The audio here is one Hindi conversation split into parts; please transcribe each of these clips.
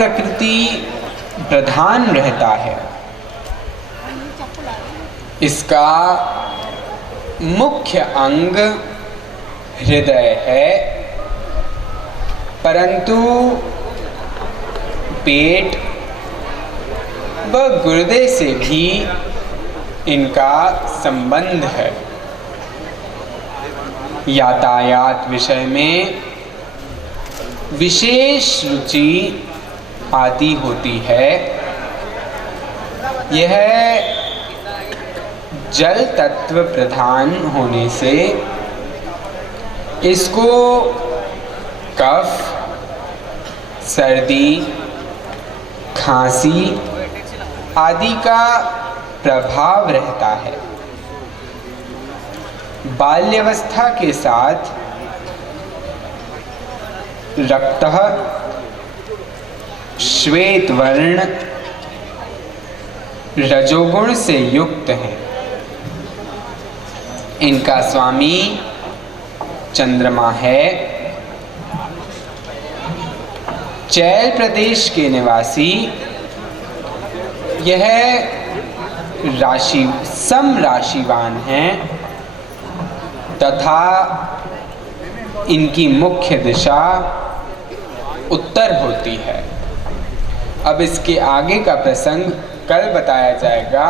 प्रकृति प्रधान रहता है। इसका मुख्य अंग हृदय है, परंतु पेट व गुर्दे से भी इनका संबंध है। यातायात विषय में विशेष रुचि आती होती है। यह जल तत्व प्रधान होने से इसको कफ, सर्दी, खांसी आदि का प्रभाव रहता है। बाल्यावस्था के साथ रक्तः श्वेत वर्ण रजोगुण से युक्त है। इनका स्वामी चंद्रमा है। चैल प्रदेश के निवासी यह सम राशिवान हैं तथा इनकी मुख्य दिशा उत्तर होती है। अब इसके आगे का प्रसंग कल बताया जाएगा।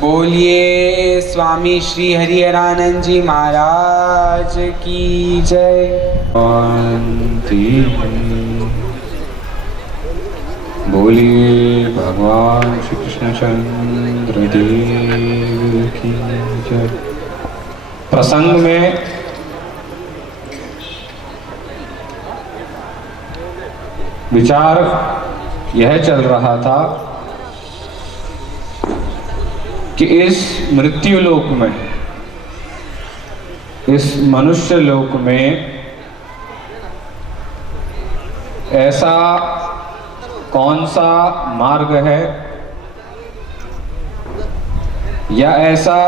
बोलिए स्वामी श्री हरिहरानंद जी महाराज की जय। बोलिए भगवान श्री कृष्णचंद्र देव की जय। प्रसंग में विचार यह चल रहा था कि इस मृत्यु लोक में, इस मनुष्य लोक में ऐसा कौन सा मार्ग है या ऐसा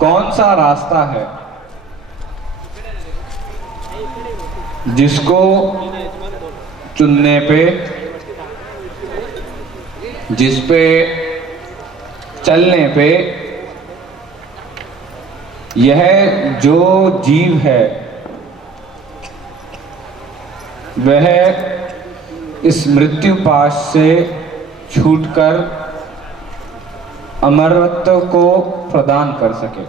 कौन सा रास्ता है जिसको चुनने पे, जिस पे चलने पे यह जो जीव है वह इस मृत्यु पाश से छूटकर अमरत्व को प्रदान कर सके।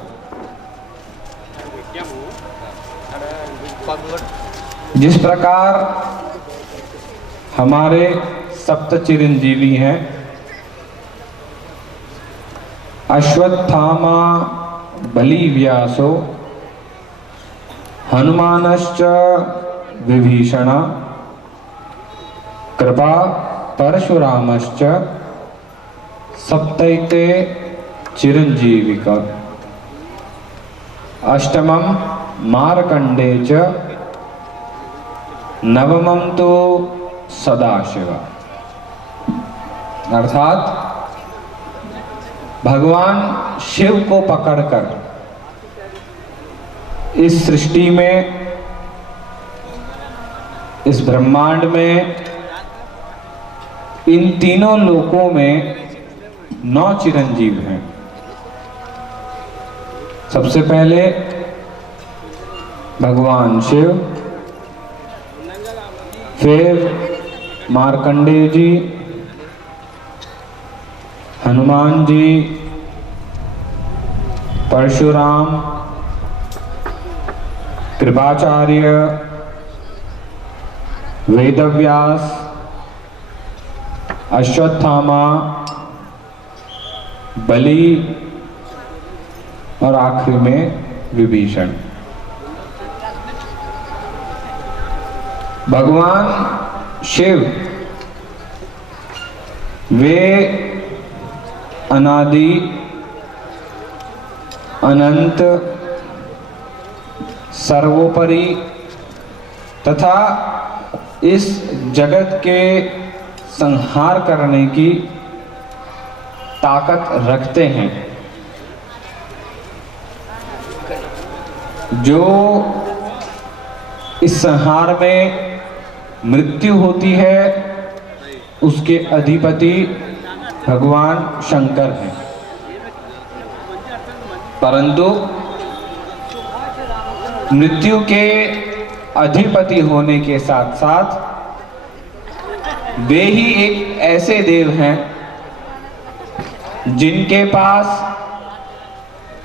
जिस प्रकार हमारे सप्त चिरंजीवी हैं, अश्वत्थामा बलि व्यासो हनुमानश्च विभीषण कृपा परशुरामश्च सप्तैते चिरंजीविका अष्टमं मार्कंडे च नवमं तो सदाशिव। अर्थात भगवान शिव को पकड़कर इस सृष्टि में, इस ब्रह्मांड में, इन तीनों लोकों में 9 चिरंजीव हैं। सबसे पहले भगवान शिव, फिर मार्कंडेय जी, हनुमान जी, परशुराम, कृपाचार्य, वेदव्यास, अश्वत्थामा, बलि और आखिर में विभीषण। भगवान शिव वे अनादि अनंत सर्वोपरि तथा इस जगत के संहार करने की ताकत रखते हैं। जो इस संहार में मृत्यु होती है उसके अधिपति भगवान शंकर हैं। परंतु मृत्यु के अधिपति होने के साथ साथ वे ही एक ऐसे देव हैं जिनके पास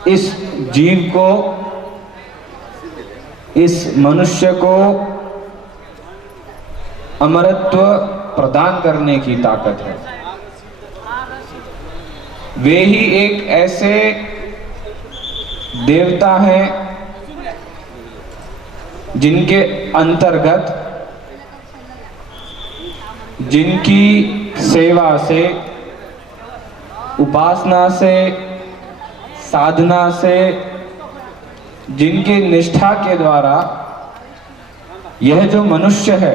इस जीव को, इस मनुष्य को अमरत्व प्रदान करने की ताकत है। वे ही एक ऐसे देवता हैं जिनके अंतर्गत, जिनकी सेवा से, उपासना से, साधना से, जिनकी निष्ठा के द्वारा यह जो मनुष्य है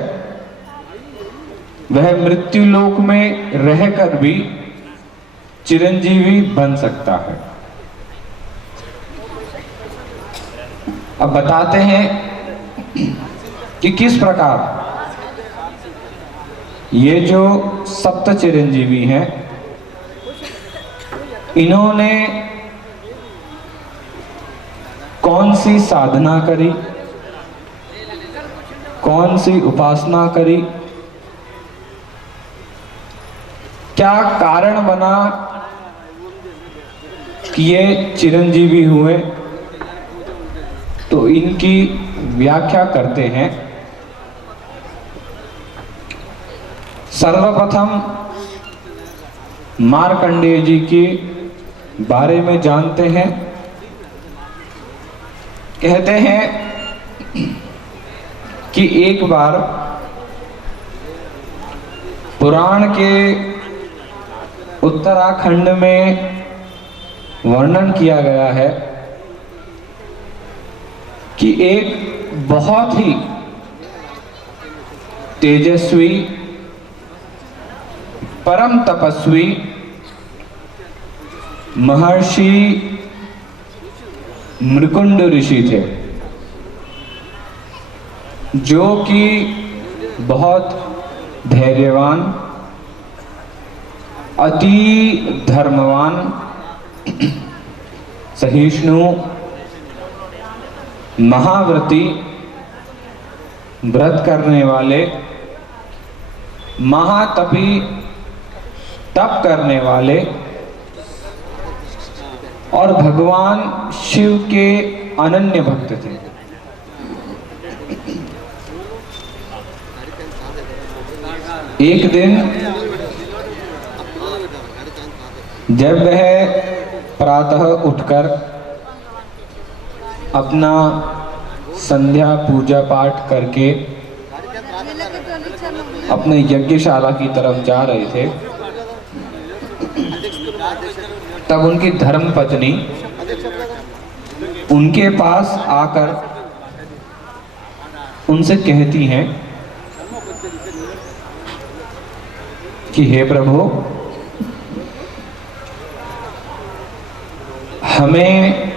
वह मृत्यु लोक में रहकर भी चिरंजीवी बन सकता है। अब बताते हैं कि किस प्रकार ये जो सप्त चिरंजीवी हैं, इन्होंने कौन सी साधना करी, कौन सी उपासना करी, क्या कारण बना कि ये चिरंजीवी हुए, तो इनकी व्याख्या करते हैं। सर्वप्रथम मार्कंडेय जी के बारे में जानते हैं। कहते हैं कि एक बार पुराण के उत्तराखंड में वर्णन किया गया है कि एक बहुत ही तेजस्वी, परम तपस्वी महर्षि मृकुंड ऋषि थे, जो कि बहुत धैर्यवान, अति धर्मवान, सहिष्णु, महाव्रती, व्रत करने वाले, महातपी, तप करने वाले और भगवान शिव के अनन्य भक्त थे। एक दिन जब वह प्रातः उठकर अपना संध्या पूजा पाठ करके अपने यज्ञशाला की तरफ जा रहे थे, तब उनकी धर्म पत्नी उनके पास आकर उनसे कहती हैं कि हे प्रभु, हमें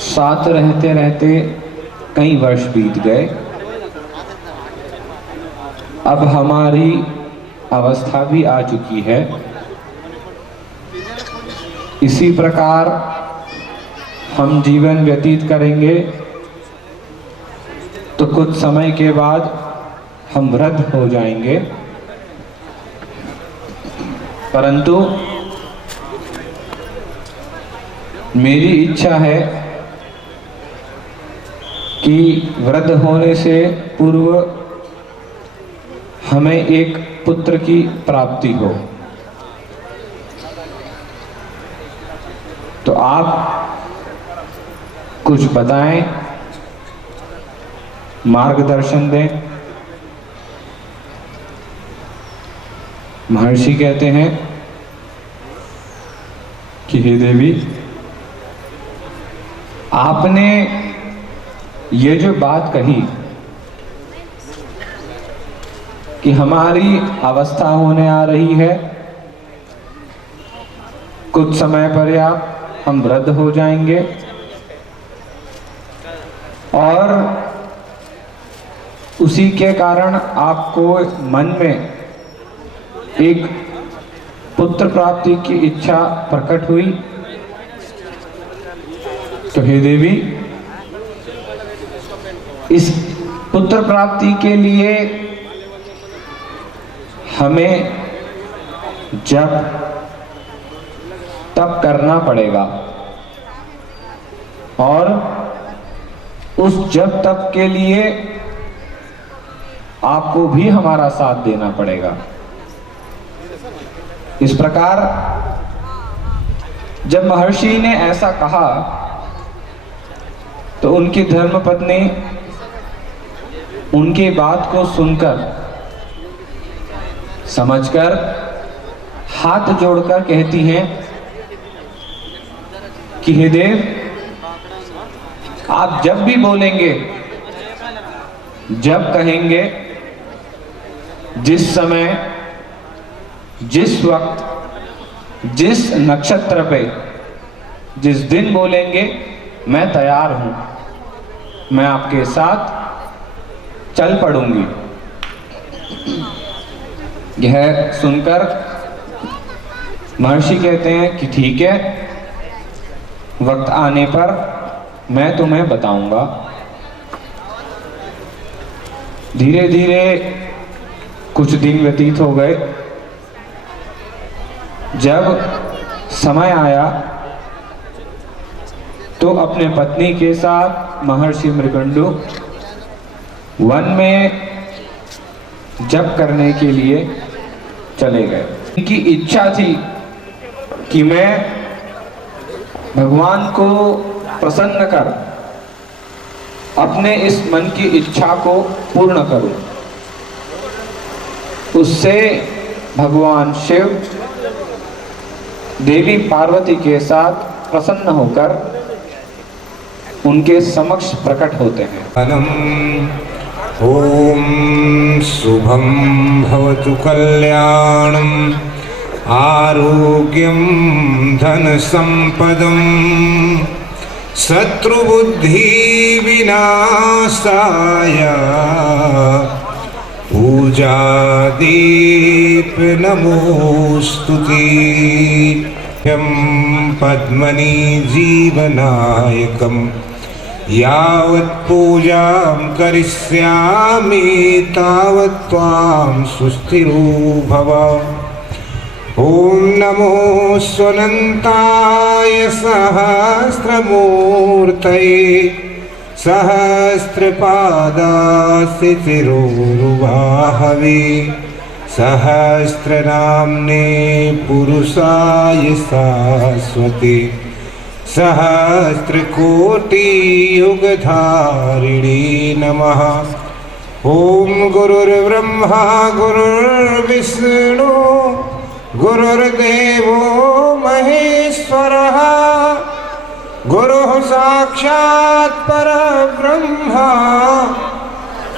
साथ रहते रहते कई वर्ष बीत गए, अब हमारी अवस्था भी आ चुकी है। इसी प्रकार हम जीवन व्यतीत करेंगे तो कुछ समय के बाद हम वृद्ध हो जाएंगे, परंतु मेरी इच्छा है कि वृद्ध होने से पूर्व हमें एक पुत्र की प्राप्ति हो। तो आप कुछ बताएं, मार्गदर्शन दें। महर्षि कहते हैं कि हे देवी, आपने ये जो बात कही कि हमारी अवस्था होने आ रही है, कुछ समय पर हम वृद्ध हो जाएंगे और उसी के कारण आपको मन में एक पुत्र प्राप्ति की इच्छा प्रकट हुई। तो हे देवी, इस पुत्र प्राप्ति के लिए हमें जप तप करना पड़ेगा और उस जप तप के लिए आपको भी हमारा साथ देना पड़ेगा। इस प्रकार जब महर्षि ने ऐसा कहा तो उनकी धर्मपत्नी उनकी बात को सुनकर समझकर हाथ जोड़कर कहती हैं कि हे देव, आप जब भी बोलेंगे, जब कहेंगे, जिस समय, जिस वक्त, जिस नक्षत्र पे, जिस दिन बोलेंगे, मैं तैयार हूं, मैं आपके साथ चल पड़ूंगी। यह सुनकर महर्षि कहते हैं कि ठीक है, वक्त आने पर मैं तुम्हें बताऊंगा। धीरे धीरे कुछ दिन व्यतीत हो गए। जब समय आया तो अपने पत्नी के साथ महर्षि मृकंडु वन में जप करने के लिए चले गए। उनकी इच्छा थी कि मैं भगवान को प्रसन्न कर अपने इस मन की इच्छा को पूर्ण करूं। उससे भगवान शिव देवी पार्वती के साथ प्रसन्न होकर उनके समक्ष प्रकट होते हैं। ओम शुभं भवतु कल्याणं आरोग्यं धन संपदं शत्रुबुद्धि विनाशाय पूजादीप नमोस्तुते पद्मनि जीवनायकम् यावत् पूजां करिष्यामि तावत् त्वां सुस्थिरो भव। ओम नमो स्वनन्ताय सहस्रमूर्तये सहस्रपादास्य चिरोरुबाहवे सहस्रनाम्ने पुरुषाय शाश्वते सहस्रकोटियुगधारिणे नमः। ओम गुरुर्ब्रह्मा गुरुर्विष्णु गुरुर्देवो महेश्वरः गुरुः साक्षात् परब्रह्मा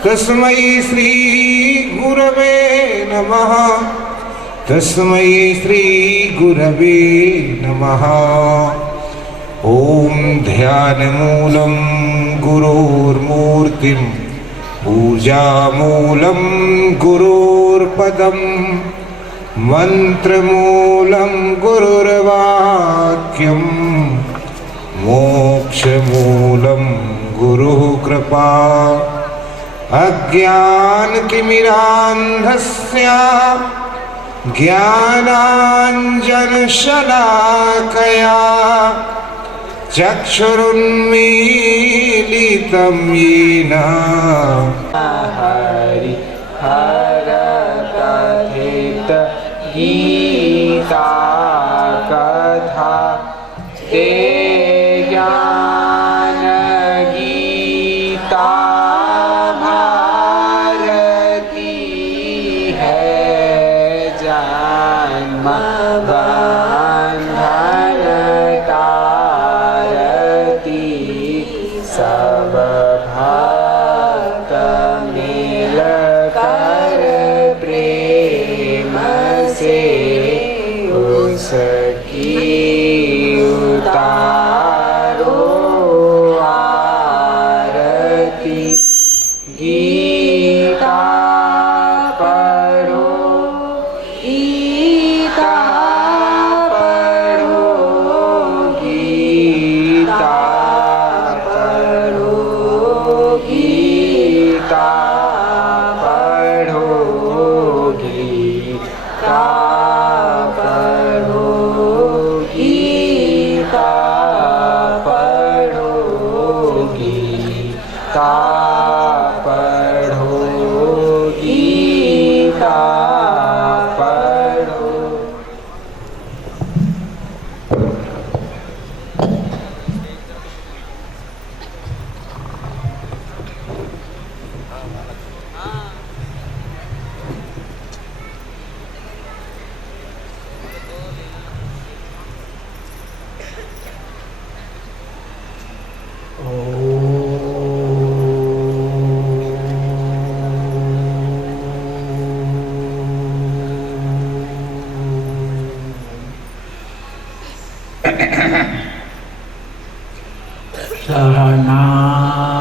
तस्मै श्री गुरवे नमः। तस्मै श्री गुरवे नमः। ओम ध्यानमूलं गुरोर्मूर्तिं पूजामूलं गुरोर्पदं मंत्रमूलं गुरुर्वाक्यं मोक्षमूलं गुरुः कृपा। अज्ञानतिमिरान्धस्य ज्ञानाञ्जनशलाकया चक्षुरुन्मीलितं येन हरि हर कथित गीता कथा ते ज्ञान गीता भारती है जन्म बंधन तारती सब भक्त मिल कर प्रेम से उसकी उतारती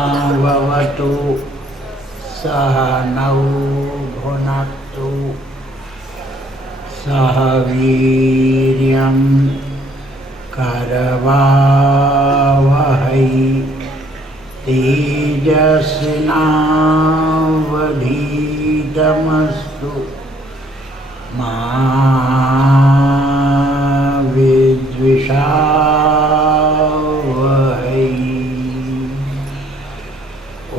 सहनावतु सहनौ भुनक्तु सह वीर्यं करवावहै तेजस्विनावधीतमस्तु मा विद्विषावहै।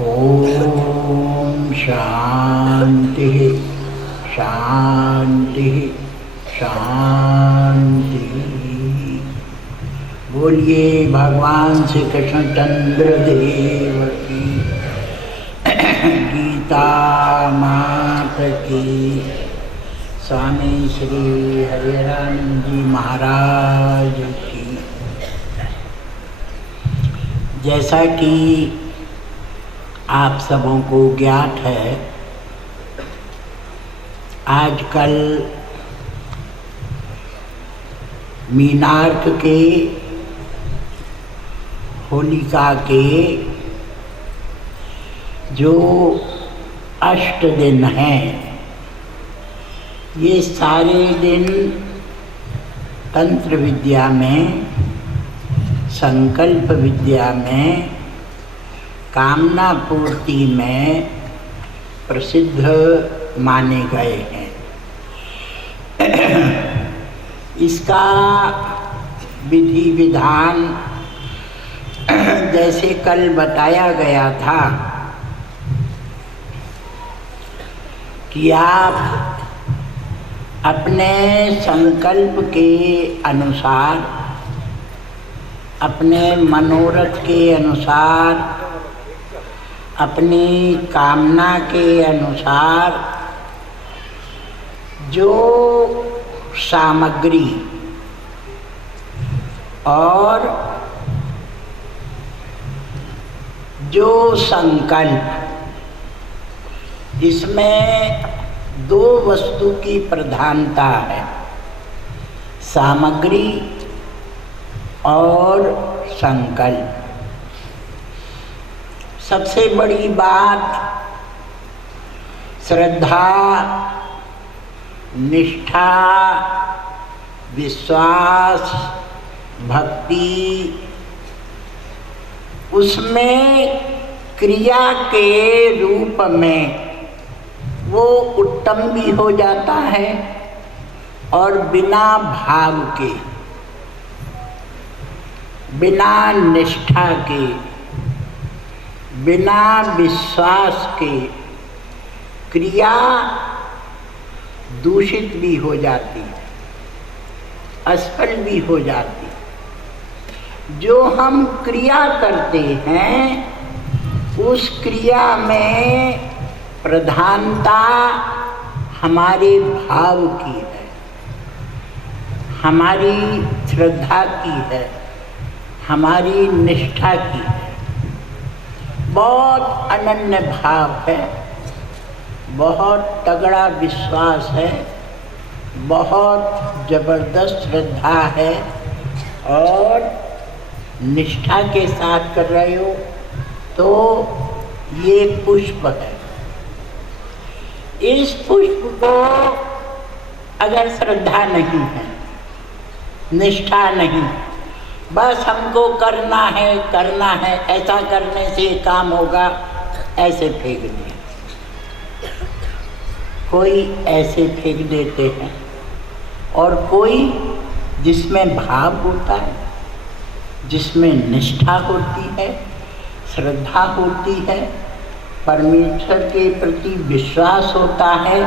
ओम शांति शांति शांति। बोलिए भगवान श्री कृष्णचंद्र देव की, गीता मात की, स्वामी श्री हरिरानंद जी महाराज की। जैसा कि आप सबों को ज्ञात है, आजकल मीनार्क के होलिका के जो 8 दिन हैं, ये सारे दिन तंत्र विद्या में, संकल्प विद्या में, कामना पूर्ति में प्रसिद्ध माने गए हैं। इसका विधि विधान जैसे कल बताया गया था कि आप अपने संकल्प के अनुसार, अपने मनोरथ के अनुसार, अपनी कामना के अनुसार जो सामग्री और जो संकल्प, इसमें 2 वस्तु की प्रधानता है, सामग्री और संकल्प। सबसे बड़ी बात श्रद्धा, निष्ठा, विश्वास, भक्ति, उसमें क्रिया के रूप में वो उत्तम भी हो जाता है और बिना भाव के, बिना निष्ठा के, बिना विश्वास के क्रिया दूषित भी हो जाती, असफल भी हो जाती। जो हम क्रिया करते हैं उस क्रिया में प्रधानता हमारे भाव की है, हमारी श्रद्धा की है, हमारी निष्ठा की है। बहुत अनन्य भाव है, बहुत तगड़ा विश्वास है, बहुत जबरदस्त श्रद्धा है और निष्ठा के साथ कर रहे हो तो ये पुष्प है। इस पुष्प को अगर श्रद्धा नहीं है, निष्ठा नहीं, बस हमको करना है, ऐसा करने से काम होगा, ऐसे फेंक दिया। कोई ऐसे फेंक देते हैं और कोई जिसमें भाव होता है, जिसमें निष्ठा होती है, श्रद्धा होती है, परमेश्वर के प्रति विश्वास होता है,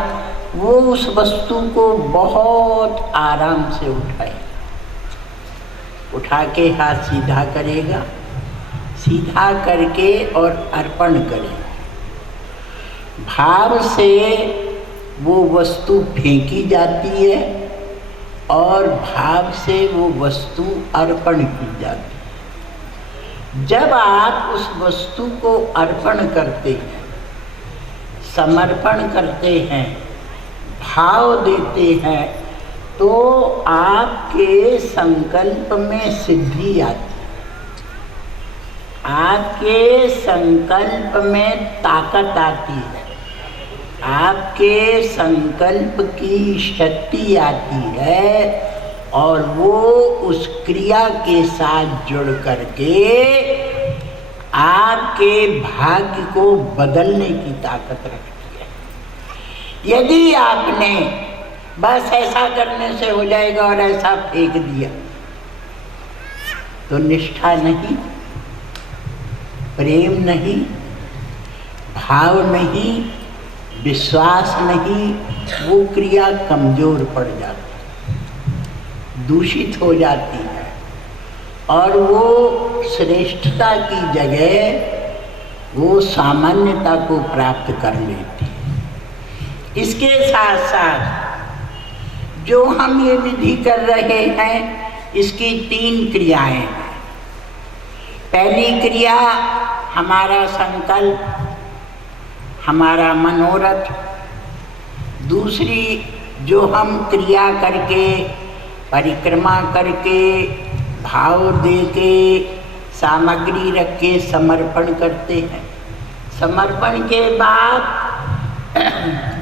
वो उस वस्तु को बहुत आराम से उठा के हाथ सीधा करेगा, सीधा करके और अर्पण करेगा। भाव से वो वस्तु फेंकी जाती है और भाव से वो वस्तु अर्पण की जाती है। जब आप उस वस्तु को अर्पण करते हैं, समर्पण करते हैं, भाव देते हैं, तो आपके संकल्प में सिद्धि आती है, आपके संकल्प में ताकत आती है, आपके संकल्प की शक्ति आती है और वो उस क्रिया के साथ जुड़ करके आपके भाग्य को बदलने की ताकत रखती है। यदि आपने बस ऐसा करने से हो जाएगा और ऐसा फेंक दिया, तो निष्ठा नहीं, प्रेम नहीं, भाव नहीं, विश्वास नहीं, वो क्रिया कमजोर पड़ जाती है, दूषित हो जाती है और वो श्रेष्ठता की जगह वो सामान्यता को प्राप्त कर लेती है। इसके साथ साथ जो हम ये विधि कर रहे हैं, इसकी 3 क्रियाएं हैं। पहली क्रिया हमारा संकल्प, हमारा मनोरथ। दूसरी जो हम क्रिया करके, परिक्रमा करके, भाव दे के, सामग्री रख के समर्पण करते हैं। समर्पण के बाद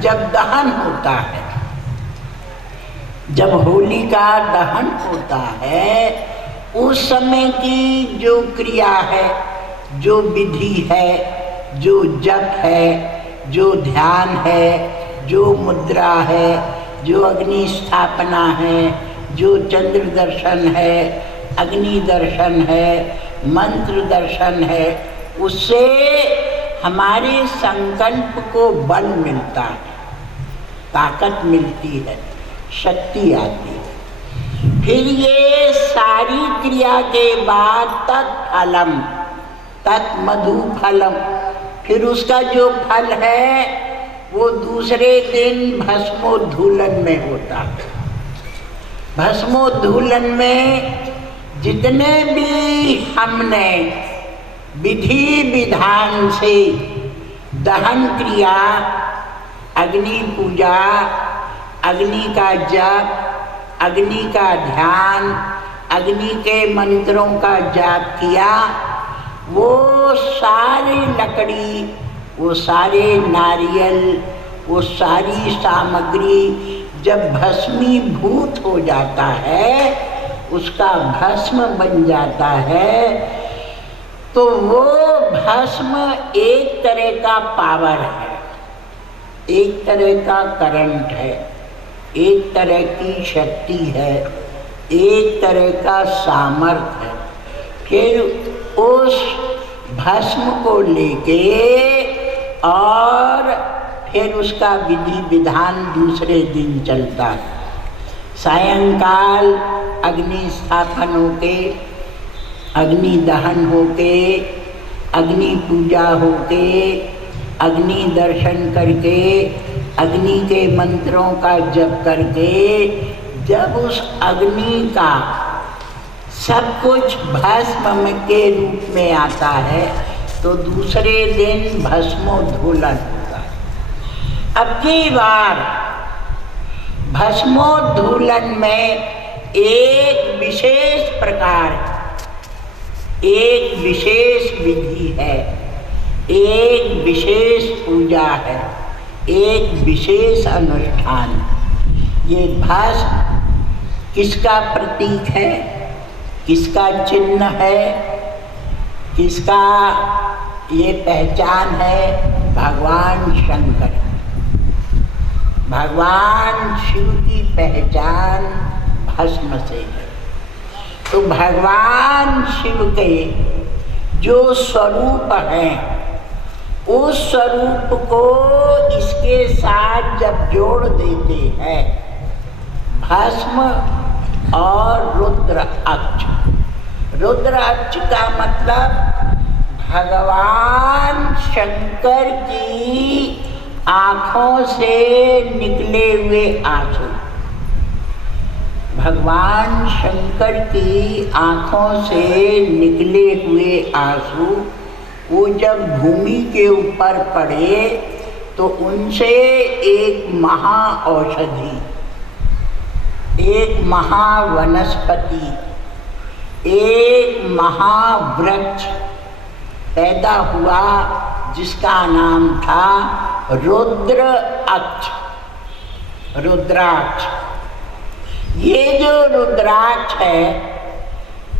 जब दहन होता है, जब होली का दहन होता है, उस समय की जो क्रिया है, जो विधि है, जो जप है, जो ध्यान है, जो मुद्रा है, जो अग्नि स्थापना है, जो चंद्र दर्शन है, अग्नि दर्शन है, मंत्र दर्शन है, उससे हमारे संकल्प को बल मिलता है, ताकत मिलती है, शक्ति आती है। फिर ये सारी क्रिया के बाद तत्फलम, तत्मधुफलम, फिर उसका जो फल है वो दूसरे दिन भस्मोद्धूलन में होता है। भस्मोद्धूलन में जितने भी हमने विधि विधान से दहन क्रिया, अग्नि पूजा, अग्नि का जप, अग्नि का ध्यान, अग्नि के मंत्रों का जाप किया, वो सारी लकड़ी, वो सारे नारियल, वो सारी सामग्री जब भस्मीभूत हो जाता है, उसका भस्म बन जाता है, तो वो भस्म एक तरह का पावर है, एक तरह का करंट है, एक तरह की शक्ति है, एक तरह का सामर्थ्य है। फिर उस भस्म को लेके और फिर उसका विधि विधान दूसरे दिन चलता है। सायंकाल अग्नि स्थापन होके, अग्नि दहन होके, अग्नि पूजा होके, अग्नि दर्शन करके, अग्नि के मंत्रों का जप करके, जब उस अग्नि का सब कुछ भस्म के रूप में आता है, तो दूसरे दिन भस्मोद्धूलन होता है। अब की बार भस्मोद्धूलन में एक विशेष प्रकार, एक विशेष विधि है, एक विशेष पूजा है, एक विशेष अनुष्ठान। ये भस्म किसका प्रतीक है, किसका चिन्ह है, किसका ये पहचान है? भगवान शंकर। भगवान शिव की पहचान भस्म से है। तो भगवान शिव के जो स्वरूप हैं, उस स्वरूप को इसके साथ जब जोड़ देते हैं, भस्म और रुद्र अक्ष। रुद्र अक्ष का मतलब भगवान शंकर की आँखों से निकले हुए आंसू। भगवान शंकर की आँखों से निकले हुए आंसू वो जब भूमि के ऊपर पड़े तो उनसे एक महा औषधि, एक महावनस्पति, एक महावृक्ष पैदा हुआ जिसका नाम था रुद्राक्ष। रुद्राक्ष, ये जो रुद्राक्ष है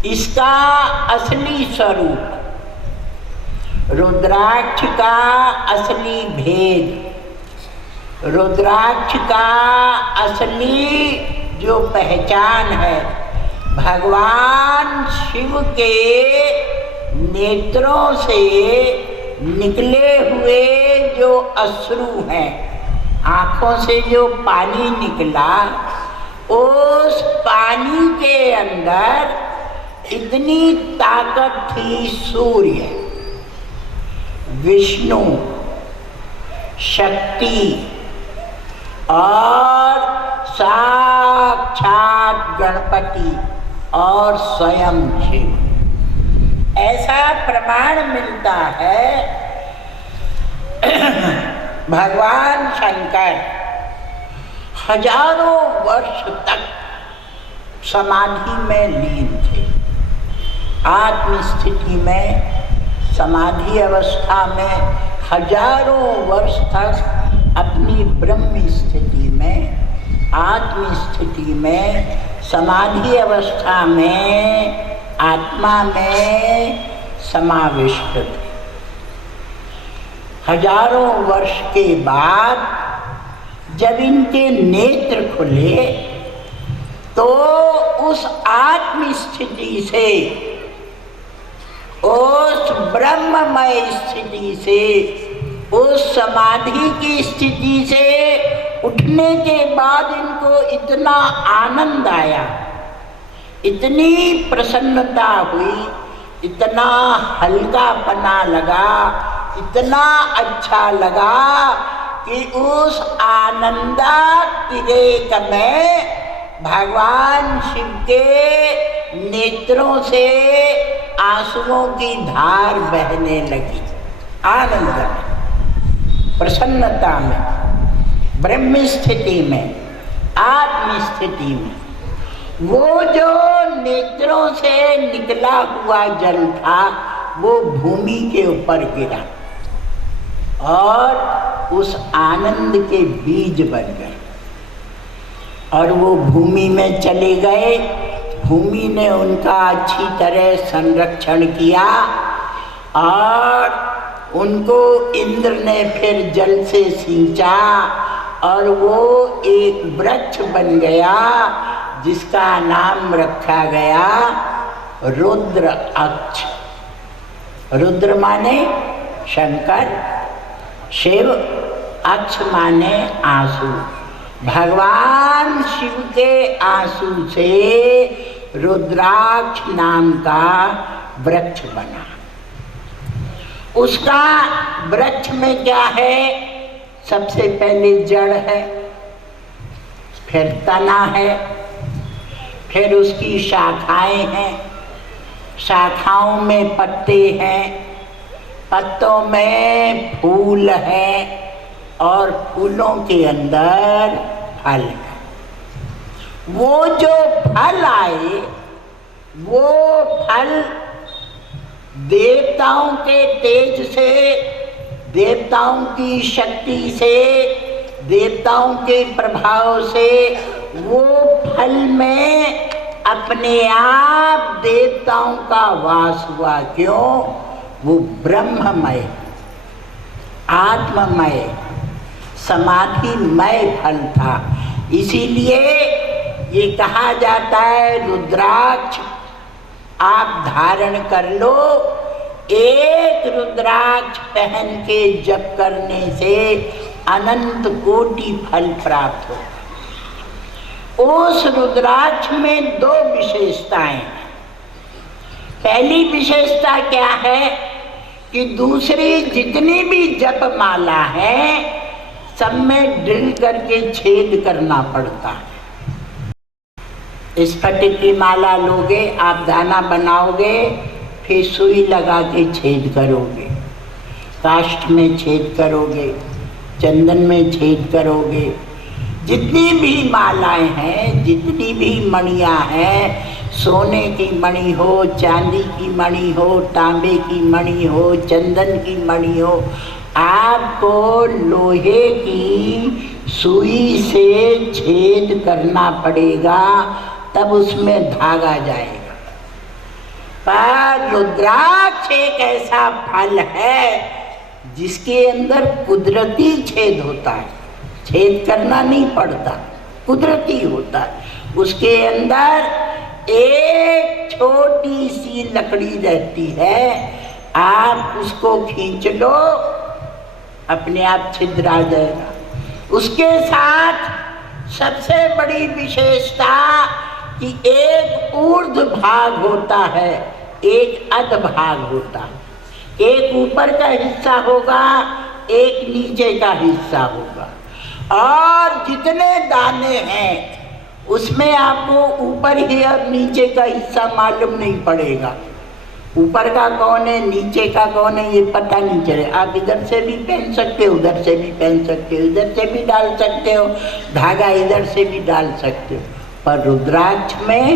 इसका असली स्वरूप, रुद्राक्ष का असली भेद, रुद्राक्ष का असली जो पहचान है, भगवान शिव के नेत्रों से निकले हुए जो अश्रु हैं, आँखों से जो पानी निकला, उस पानी के अंदर इतनी ताकत थी सूर्य, विष्णु, शक्ति और साक्षात गणपति और स्वयं शिव। ऐसा प्रमाण मिलता है भगवान शंकर हजारों वर्ष तक समाधि में लीन थे। आत्मस्थिति में, समाधि अवस्था में हजारों वर्ष तक अपनी ब्रह्म स्थिति में, आत्म स्थिति में, समाधि अवस्था में, आत्मा में समाविष्ट थे। हजारों वर्ष के बाद जब इनके नेत्र खुले तो उस आत्म स्थिति से, उस ब्रह्ममय स्थिति से, उस समाधि की स्थिति से उठने के बाद इनको इतना आनंद आया, इतनी प्रसन्नता हुई, इतना हल्कापना लगा, इतना अच्छा लगा कि उस आनंदातिरेक में भगवान शिव के नेत्रों से आंसुओं की धार बहने लगी। आनंद में, प्रसन्नता में, ब्रह्म स्थिति में, आत्म स्थिति में, वो जो नेत्रों से निकला हुआ जल था वो भूमि के ऊपर गिरा और उस आनंद के बीज बन गए और वो भूमि में चले गए। भूमि ने उनका अच्छी तरह संरक्षण किया और उनको इंद्र ने फिर जल से सींचा और वो एक वृक्ष बन गया जिसका नाम रखा गया रुद्राक्ष। रुद्र माने शंकर, शिव, अक्ष माने आंसू। भगवान शिव के आंसू से रुद्राक्ष नाम का वृक्ष बना। उसका वृक्ष में क्या है? सबसे पहले जड़ है, फिर तना है, फिर उसकी शाखाएं हैं, शाखाओं में पत्ते हैं, पत्तों में फूल है और फूलों के अंदर फल है। वो जो फल आए वो फल देवताओं के तेज से, देवताओं की शक्ति से, देवताओं के प्रभाव से वो फल में अपने आप देवताओं का वास हुआ। क्यों? वो ब्रह्ममय, आत्ममय, समाधिमय फल था। इसीलिए ये कहा जाता है रुद्राक्ष आप धारण कर लो। एक रुद्राक्ष पहन के जप करने से अनंत कोटि फल प्राप्त हो। उस रुद्राक्ष में दो विशेषताएं हैं। पहली विशेषता क्या है कि दूसरी जितनी भी जप माला है सब में ड्रिल करके छेद करना पड़ता है। स्फटिक की माला लोगे, आप दाना बनाओगे, फिर सुई लगा के छेद करोगे, काष्ठ में छेद करोगे, चंदन में छेद करोगे। जितनी भी मालाएं हैं, जितनी भी मणियाँ हैं, सोने की मणि हो, चांदी की मणि हो, तांबे की मणि हो, चंदन की मणि हो, आपको लोहे की सुई से छेद करना पड़ेगा, तब उसमें धागा जाएगा। पर रुद्राक्ष एक ऐसा फल है जिसके अंदर कुदरती छेद होता है, छेद करना नहीं पड़ता, कुदरती होता है। उसके अंदर एक छोटी सी लकड़ी रहती है, आप उसको खींच लो, अपने आप छिद्र आ जाएगा। उसके साथ सबसे बड़ी विशेषता कि एक ऊर्ध भाग होता है, एक अध भाग होता है। एक ऊपर का हिस्सा होगा, एक नीचे का हिस्सा होगा, और जितने दाने हैं उसमें आपको ऊपर ही और नीचे का हिस्सा मालूम नहीं पड़ेगा। ऊपर का कौन है, नीचे का कौन है, ये पता नहीं चले। आप इधर से भी पहन सकते हो, उधर से भी पहन सकते हो, इधर से भी डाल सकते हो, धागा इधर से भी डाल सकते हो। पर रुद्राक्ष में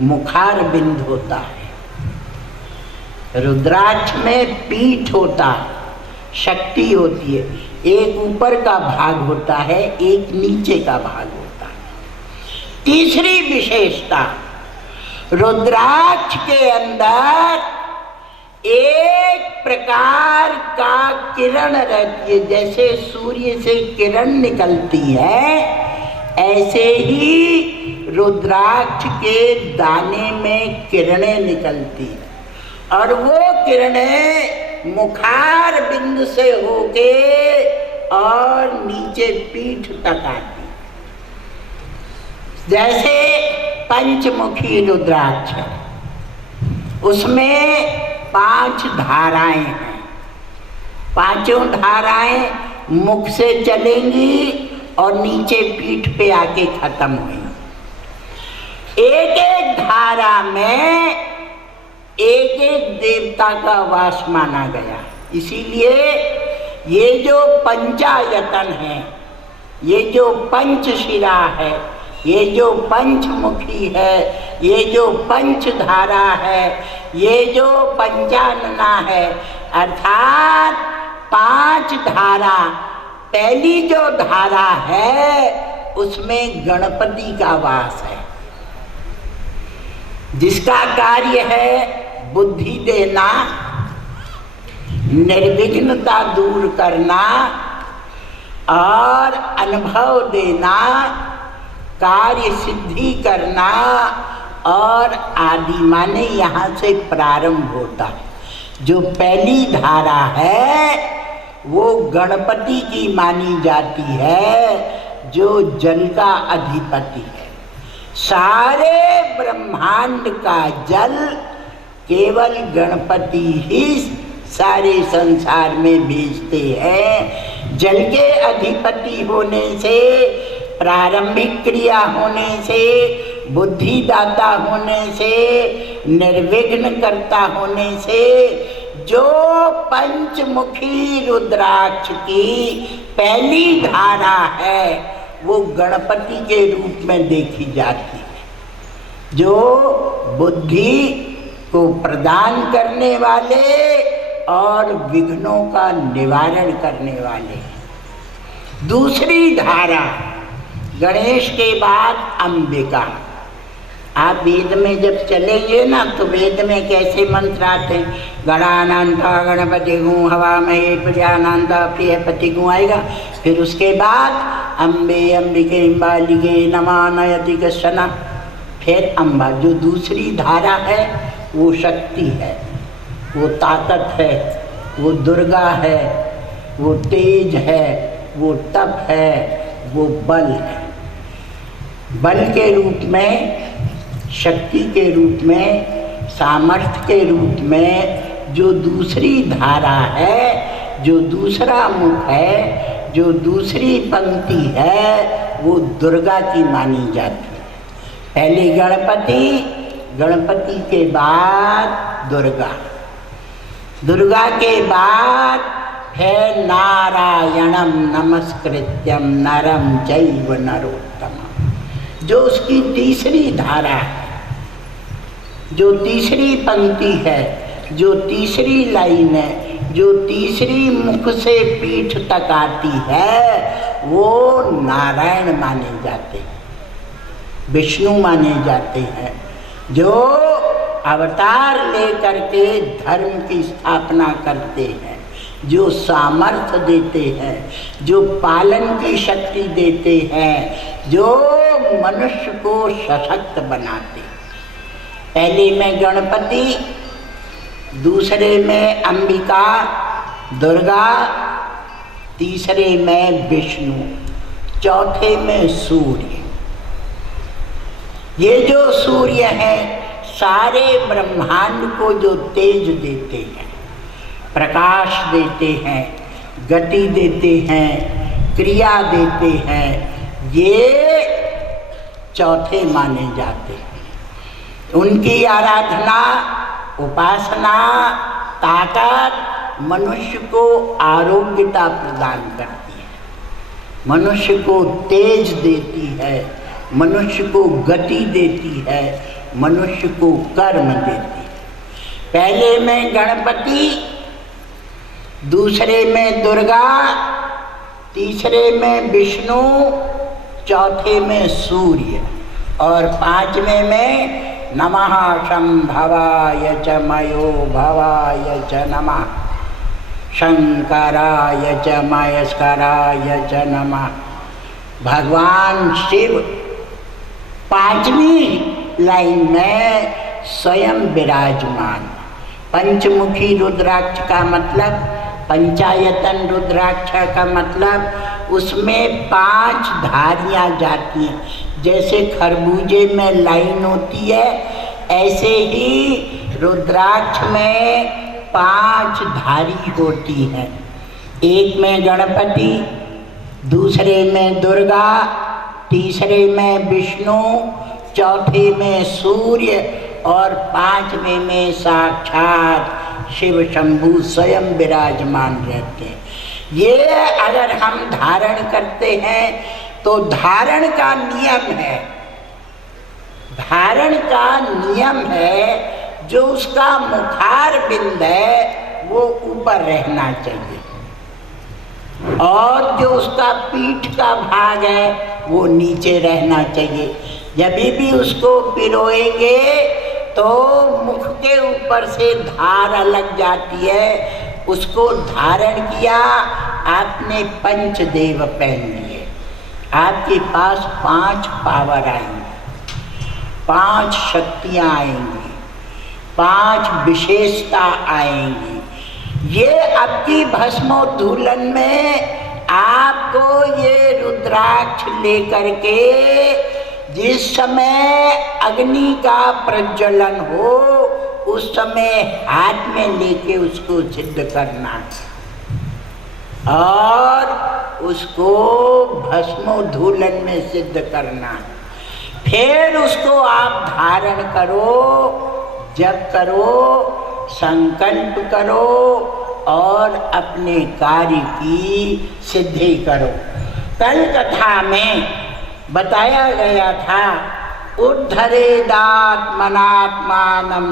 मुखार बिंद होता है, रुद्राक्ष में पीठ होता है, शक्ति होती है। एक ऊपर का भाग होता है, एक नीचे का भाग होता है। तीसरी विशेषता, रुद्राक्ष के अंदर एक प्रकार का किरण रहती है। जैसे सूर्य से किरण निकलती है, ऐसे ही रुद्राक्ष के दाने में किरणें निकलती हैं, और वो किरणें मुखार बिंदु से होके और नीचे पीठ तक आती। जैसे पंचमुखी रुद्राक्ष है, उसमें 5 धाराएं हैं। पांचों धाराएं मुख से चलेंगी और नीचे पीठ पे आके खत्म हुई। एक एक धारा में एक एक देवता का वास माना गया। इसीलिए ये जो पंचायतन है, ये जो पंचशिरा है, ये जो पंचमुखी है, ये जो पंचधारा है, ये जो पंचानना है, अर्थात 5 धारा। पहली जो धारा है उसमें गणपति का वास है, जिसका कार्य है बुद्धि देना, निर्विघ्नता दूर करना और अनुभव देना, कार्य सिद्धि करना और आदि। माने यहाँ से प्रारंभ होता है। जो पहली धारा है वो गणपति की मानी जाती है, जो जल का अधिपति है। सारे ब्रह्मांड का जल केवल गणपति ही सारे संसार में भेजते हैं। जल के अधिपति होने से, प्रारंभिक क्रिया होने से, बुद्धिदाता होने से, निर्विघ्न करता होने से, जो पंचमुखी रुद्राक्ष की पहली धारा है वो गणपति के रूप में देखी जाती है, जो बुद्धि को प्रदान करने वाले और विघ्नों का निवारण करने वाले। दूसरी धारा, गणेश के बाद अंबिका। आप वेद में जब चलेंगे ना तो वेद में कैसे मंत्र आते हैं, गणानान्ता गणपति गुं हवामहे प्रजानान्ता प्रियपति गुं आएगा। फिर उसके बाद अम्बे अंबिके अम्बालिके नमानयति कश्चन। फिर अम्बा, जो दूसरी धारा है वो शक्ति है, वो ताकत है, वो दुर्गा है, वो तेज है, वो तप है, वो बल है। बल के रूप में, शक्ति के रूप में, सामर्थ्य के रूप में जो दूसरी धारा है, जो दूसरा मुख है, जो दूसरी पंक्ति है, वो दुर्गा की मानी जाती है। पहले गणपति, गणपति के बाद दुर्गा, दुर्गा के बाद है नारायणम नमस्कृत्यम नरम चैव नरोत्तमम, जो उसकी तीसरी धारा है, जो तीसरी पंक्ति है, जो तीसरी लाइन है, जो तीसरी मुख से पीठ तक आती है, वो नारायण माने जाते हैं, विष्णु माने जाते हैं, जो अवतार लेकर के धर्म की स्थापना करते हैं, जो सामर्थ्य देते हैं, जो पालन की शक्ति देते हैं, जो मनुष्य को सशक्त बनाते हैं। पहले में गणपति, दूसरे में अंबिका दुर्गा, तीसरे में विष्णु, चौथे में सूर्य। ये जो सूर्य है सारे ब्रह्मांड को जो तेज देते हैं, प्रकाश देते हैं, गति देते हैं, क्रिया देते हैं, ये चौथे माने जाते हैं। उनकी आराधना, उपासना, ताकत मनुष्य को आरोग्यता प्रदान करती है, मनुष्य को तेज देती है, मनुष्य को गति देती है, मनुष्य को कर्म देती है। पहले में गणपति, दूसरे में दुर्गा, तीसरे में विष्णु, चौथे में सूर्य और पांचवें में नमः शंभवाय च मयो भवाय च नमः, शंकराय च मयस्कराय च नमः। भगवान शिव पांचवी लाइन में स्वयं विराजमान। पंचमुखी रुद्राक्ष का मतलब, पंचायतन रुद्राक्ष का मतलब उसमें 5 धारियां जाती हैं। जैसे खरबूजे में लाइन होती है, ऐसे ही रुद्राक्ष में 5 धारी होती है। एक में गणपति, दूसरे में दुर्गा, तीसरे में विष्णु, चौथे में सूर्य और पांचवें में साक्षात शिव शंभु स्वयं विराजमान रहते हैं। ये अगर हम धारण करते हैं तो धारण का नियम है, धारण का नियम है जो उसका मुखार बिंद है वो ऊपर रहना चाहिए और जो उसका पीठ का भाग है वो नीचे रहना चाहिए। जब भी उसको पिरोएंगे तो मुख के ऊपर से धार लग जाती है, उसको धारण किया, आपने पंचदेव पहन लिए, आपके पास 5 पावर आएंगे, 5 शक्तियाँ आएंगी, 5 विशेषता आएंगी। ये आपकी भस्मोद्धूलन में आपको ये रुद्राक्ष लेकर के जिस समय अग्नि का प्रज्वलन हो उस समय हाथ में लेके उसको सिद्ध करना और उसको भस्मोद्धूलन में सिद्ध करना। फिर उसको आप धारण करो, जप करो, संकल्प करो और अपने कार्य की सिद्धि करो। कल कथा में बताया गया था, उद्धरेदात्मनात्मानं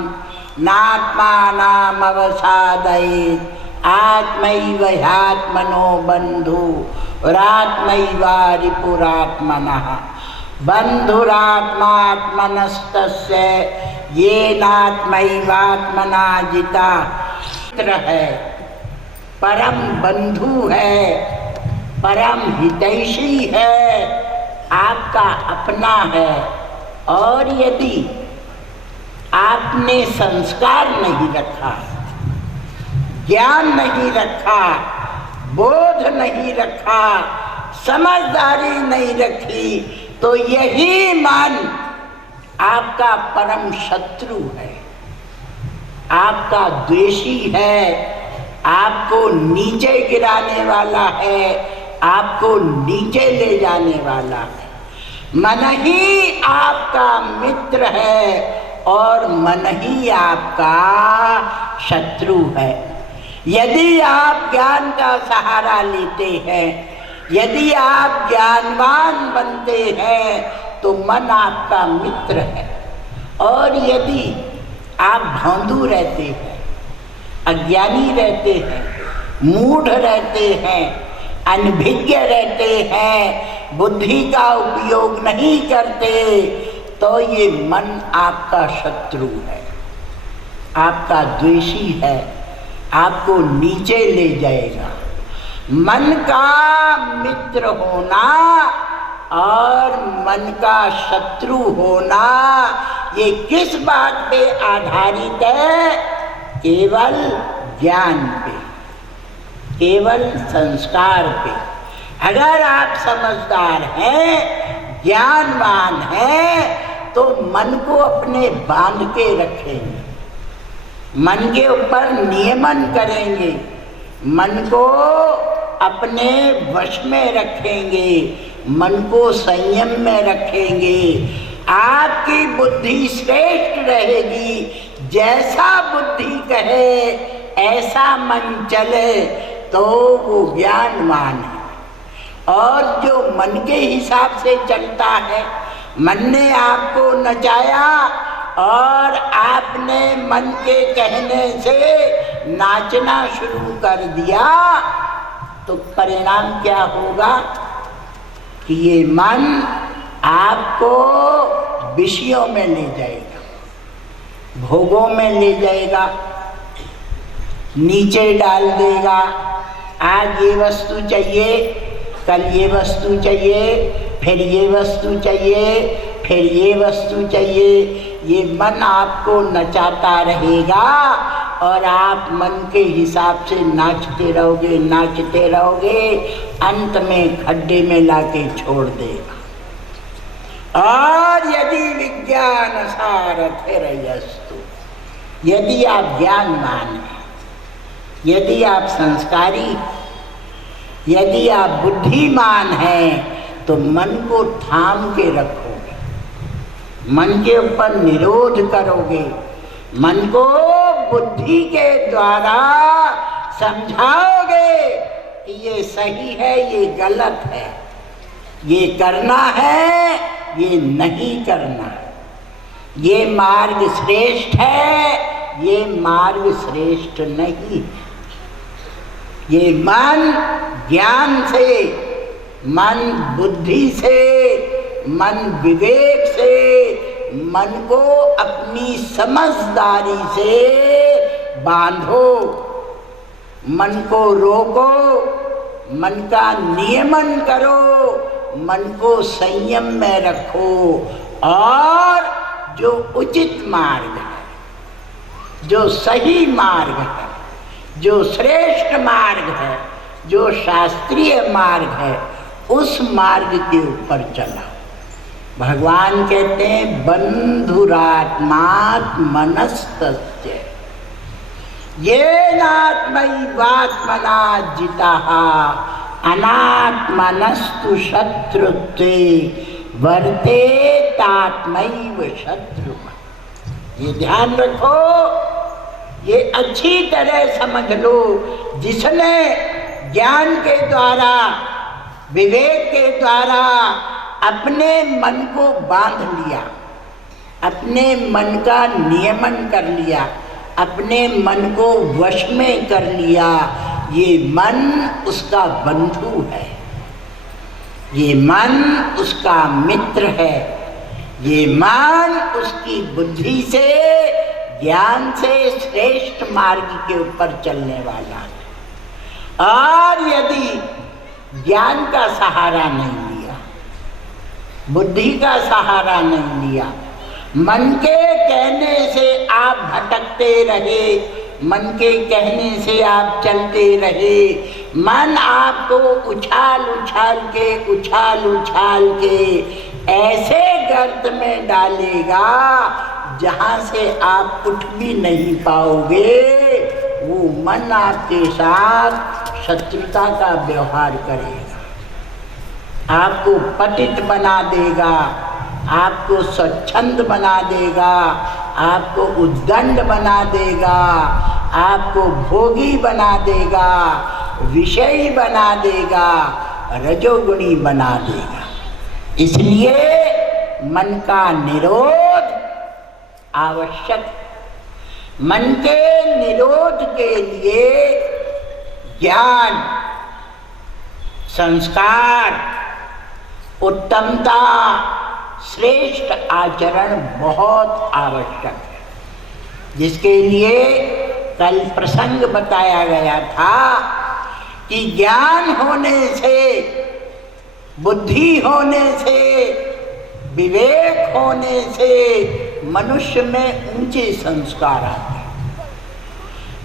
नात्मानाम् अवसादयेत्, आत्मैव ह्यात्मनो बन्धुरात्मैवा रिपुरात्मनः, बन्धुरात्मात्मनस्तस्य येनात्मैवात्मना जिता। है परम बंधु है, परम हितैषी है, आपका अपना है। और यदि आपने संस्कार नहीं रखा, ज्ञान नहीं रखा, बोध नहीं रखा, समझदारी नहीं रखी तो यही मन आपका परम शत्रु है, आपका द्वेषी है, आपको नीचे गिराने वाला है, आपको नीचे ले जाने वाला है। मन ही आपका मित्र है और मन ही आपका शत्रु है। यदि आप ज्ञान का सहारा लेते हैं, यदि आप ज्ञानवान बनते हैं तो मन आपका मित्र है। और यदि आप भौंदू रहते हैं, अज्ञानी रहते हैं, मूढ़ रहते हैं, अनभिज्ञ रहते हैं, बुद्धि का उपयोग नहीं करते, तो ये मन आपका शत्रु है, आपका द्वेषी है, आपको नीचे ले जाएगा। मन का मित्र होना और मन का शत्रु होना ये किस बात पे आधारित है? केवल ज्ञान पे, केवल संस्कार पे। अगर आप समझदार हैं, ज्ञानवान हैं, तो मन को अपने बांध के रखेंगे, मन के ऊपर नियमन करेंगे, मन को अपने वश में रखेंगे, मन को संयम में रखेंगे। आपकी बुद्धि श्रेष्ठ रहेगी। जैसा बुद्धि कहे ऐसा मन चले तो वो ज्ञानवान है। और जो मन के हिसाब से चलता है, मन ने आपको नचाया और आपने मन के कहने से नाचना शुरू कर दिया, तो परिणाम क्या होगा कि ये मन आपको विषयों में ले जाएगा, भोगों में ले जाएगा, नीचे डाल देगा। आज ये वस्तु चाहिए, कल ये वस्तु चाहिए, फिर ये वस्तु चाहिए, फिर ये वस्तु चाहिए। ये मन आपको नचाता रहेगा और आप मन के हिसाब से नाचते रहोगे, नाचते रहोगे, अंत में खड्डे में लाके छोड़ देगा। और यदि विज्ञान सारथिरयस्तु, यदि आप ज्ञानवान हैं, यदि आप संस्कारी, यदि आप बुद्धिमान हैं, तो मन को थाम के रखोगे, मन के ऊपर निरोध करोगे, मन को बुद्धि के द्वारा समझाओगे कि ये सही है, ये गलत है, ये करना है, ये नहीं करना है, ये मार्ग श्रेष्ठ है, ये मार्ग श्रेष्ठ नहीं। ये मन ज्ञान से, मन बुद्धि से, मन विवेक से, मन को अपनी समझदारी से बांधो, मन को रोको, मन का नियमन करो, मन को संयम में रखो। और जो उचित मार्ग है, जो सही मार्ग है, जो श्रेष्ठ मार्ग है, जो शास्त्रीय मार्ग है, उस मार्ग के ऊपर चला। भगवान कहते हैं बंधुरात्मात् मनस्तस्य येनात्मैवात्मना जिताः अनात्मनस्तु शत्रुत्वे वर्तेतात्मैव शत्रुः। ये ध्यान रखो, ये अच्छी तरह समझ लो। जिसने ज्ञान के द्वारा, विवेक के द्वारा अपने मन को बांध लिया, अपने मन का नियमन कर लिया, अपने मन को वश में कर लिया, ये मन उसका बंधु है, ये मन उसका मित्र है, ये मन उसकी बुद्धि से, ज्ञान से श्रेष्ठ मार्ग के ऊपर चलने वाला है। और यदि ज्ञान का सहारा नहीं लिया, बुद्धि का सहारा नहीं लिया, मन के कहने से आप भटकते रहे, मन के कहने से आप चलते रहे, मन आपको उछाल उछाल के ऐसे गर्त में डालेगा जहाँ से आप उठ भी नहीं पाओगे। वो मन आपके साथ शत्रुता का व्यवहार करेगा। आपको पतित बना देगा, आपको स्वच्छंद बना देगा, आपको उद्दंड बना देगा, आपको भोगी बना देगा, विषयी बना देगा, रजोगुणी बना देगा। इसलिए मन का निरोध आवश्यक। मन के निरोध के लिए ज्ञान, संस्कार, उत्तमता, श्रेष्ठ आचरण बहुत आवश्यक है, जिसके लिए कल प्रसंग बताया गया था कि ज्ञान होने से, बुद्धि होने से, विवेक होने से मनुष्य में ऊंचे संस्कार आते हैं।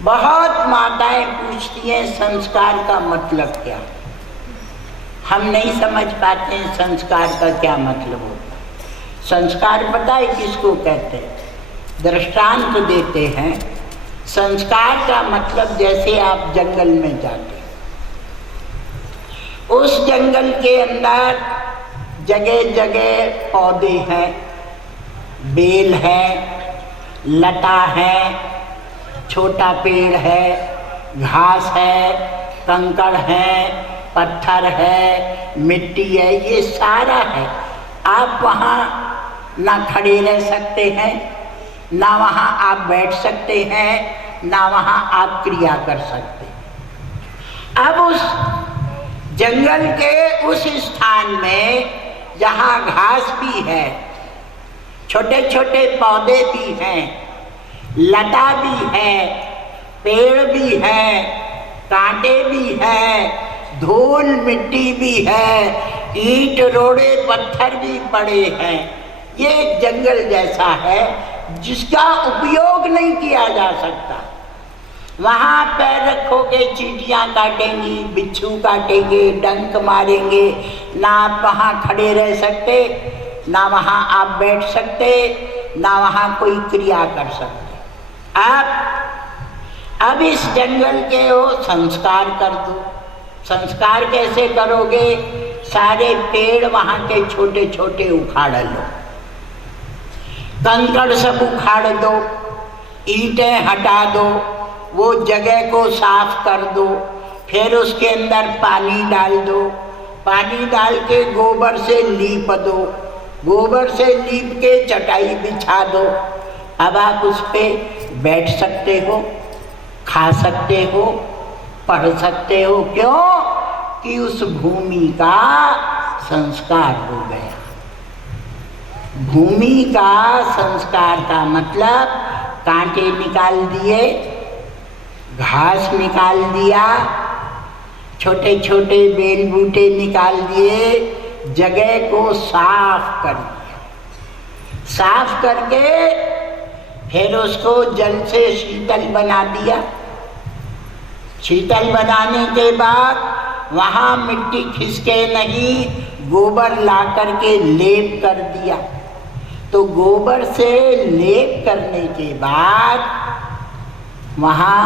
बहुत माताएं पूछती हैं संस्कार का मतलब क्या? हम नहीं समझ पाते हैं संस्कार का क्या मतलब होता है। संस्कार पता है किसको कहते हैं? दृष्टांत देते हैं। संस्कार का मतलब जैसे आप जंगल में जाते हैं, उस जंगल के अंदर जगह जगह पौधे हैं, बेल है, लता है, छोटा पेड़ है, घास है, कंकड़ है, पत्थर है, मिट्टी है, ये सारा है। आप वहाँ ना खड़े रह सकते हैं, ना वहाँ आप बैठ सकते हैं, ना वहाँ आप क्रिया कर सकते हैं। अब उस जंगल के उस स्थान में जहाँ घास भी है, छोटे छोटे पौधे भी हैं, लता भी है, पेड़ भी है, कांटे भी हैं, धूल मिट्टी भी है, ईंट रोड़े पत्थर भी पड़े हैं। ये जंगल जैसा है जिसका उपयोग नहीं किया जा सकता। वहाँ पैर रखोगे चींटियाँ काटेंगी, बिच्छू काटेंगे, डंक मारेंगे, ना आप वहाँ खड़े रह सकते, ना वहाँ आप बैठ सकते, ना वहाँ कोई क्रिया कर सकते। आप अब इस जंगल के वो संस्कार कर दो। संस्कार कैसे करोगे? सारे पेड़ वहाँ के छोटे छोटे उखाड़ लो, कंकड़ सब उखाड़ दो, ईंटें हटा दो, वो जगह को साफ कर दो, फिर उसके अंदर पानी डाल दो, पानी डाल के गोबर से लीप दो, गोबर से लीप के चटाई बिछा दो। अब आप उस पर बैठ सकते हो, खा सकते हो, पढ़ सकते हो। क्यों? कि उस भूमि का संस्कार हो गया। भूमि का संस्कार का मतलब कांटे निकाल दिए, घास निकाल दिया, छोटे छोटे बेल बूटे निकाल दिए, जगह को साफ कर दिया। साफ करके फिर उसको जल से शीतल बना दिया। शीतल बनाने के बाद वहाँ मिट्टी खिसके नहीं, गोबर ला करके लेप कर दिया। तो गोबर से लेप करने के बाद, वहाँ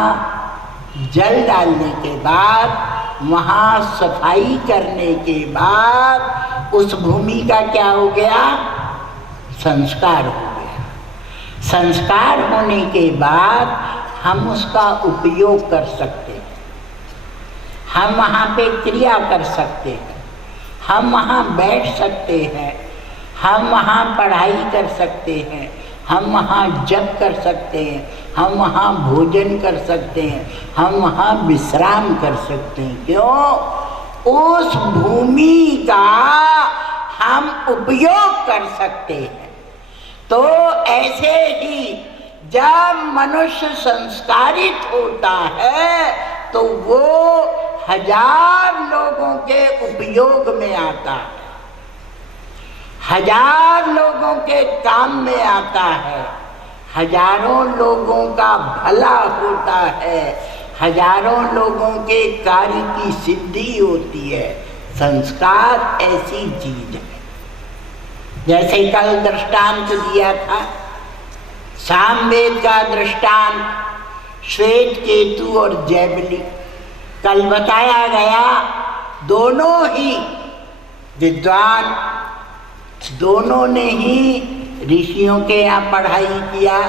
जल डालने के बाद, वहाँ सफाई करने के बाद उस भूमि का क्या हो गया? संस्कार हो गया। संस्कार होने के बाद हम उसका उपयोग कर सकते हैं, हम वहाँ पे क्रिया कर सकते हैं, हम वहाँ बैठ सकते हैं, हम वहाँ पढ़ाई कर सकते हैं, हम वहाँ जप कर सकते हैं, हम वहाँ भोजन कर सकते हैं, हम वहाँ विश्राम कर सकते हैं। क्यों? उस भूमि का हम उपयोग कर सकते हैं। तो ऐसे ही जब मनुष्य संस्कारित होता है तो वो 1000 लोगों के उपयोग में आता है, 1000 लोगों के काम में आता है, हजारों लोगों का भला होता है, हजारों लोगों के कार्य की सिद्धि होती है। संस्कार ऐसी चीज है। जैसे कल दृष्टांत दिया था, सामवेद का दृष्टांत, श्वेत केतु और जैवलिक। कल बताया गया दोनों ही विद्वान दोनों ने ही ऋषियों के यहाँ पढ़ाई किया,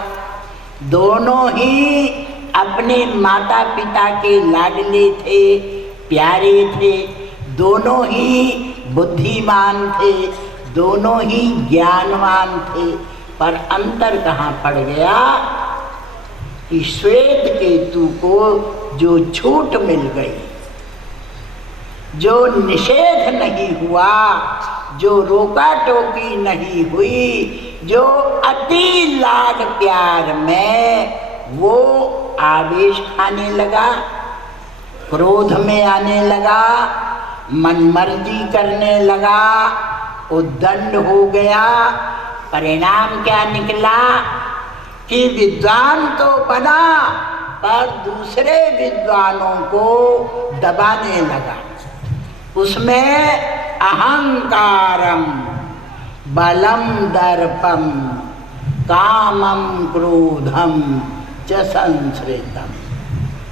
दोनों ही अपने माता पिता के लाडले थे, प्यारे थे, दोनों ही बुद्धिमान थे, दोनों ही ज्ञानवान थे। पर अंतर कहाँ पड़ गया कि श्वेत केतु को जो छूट मिल गई, जो निषेध नहीं हुआ, जो रोका टोकी नहीं हुई, जो अति लाड प्यार में वो आवेश खाने लगा, क्रोध में आने लगा, मनमर्जी करने लगा, उद्दंड हो गया। परिणाम क्या निकला कि विद्वान तो बना पर दूसरे विद्वानों को दबाने लगा। उसमें अहंकारम, बलम, दर्पम, कामम, क्रोधम च संश्रितम,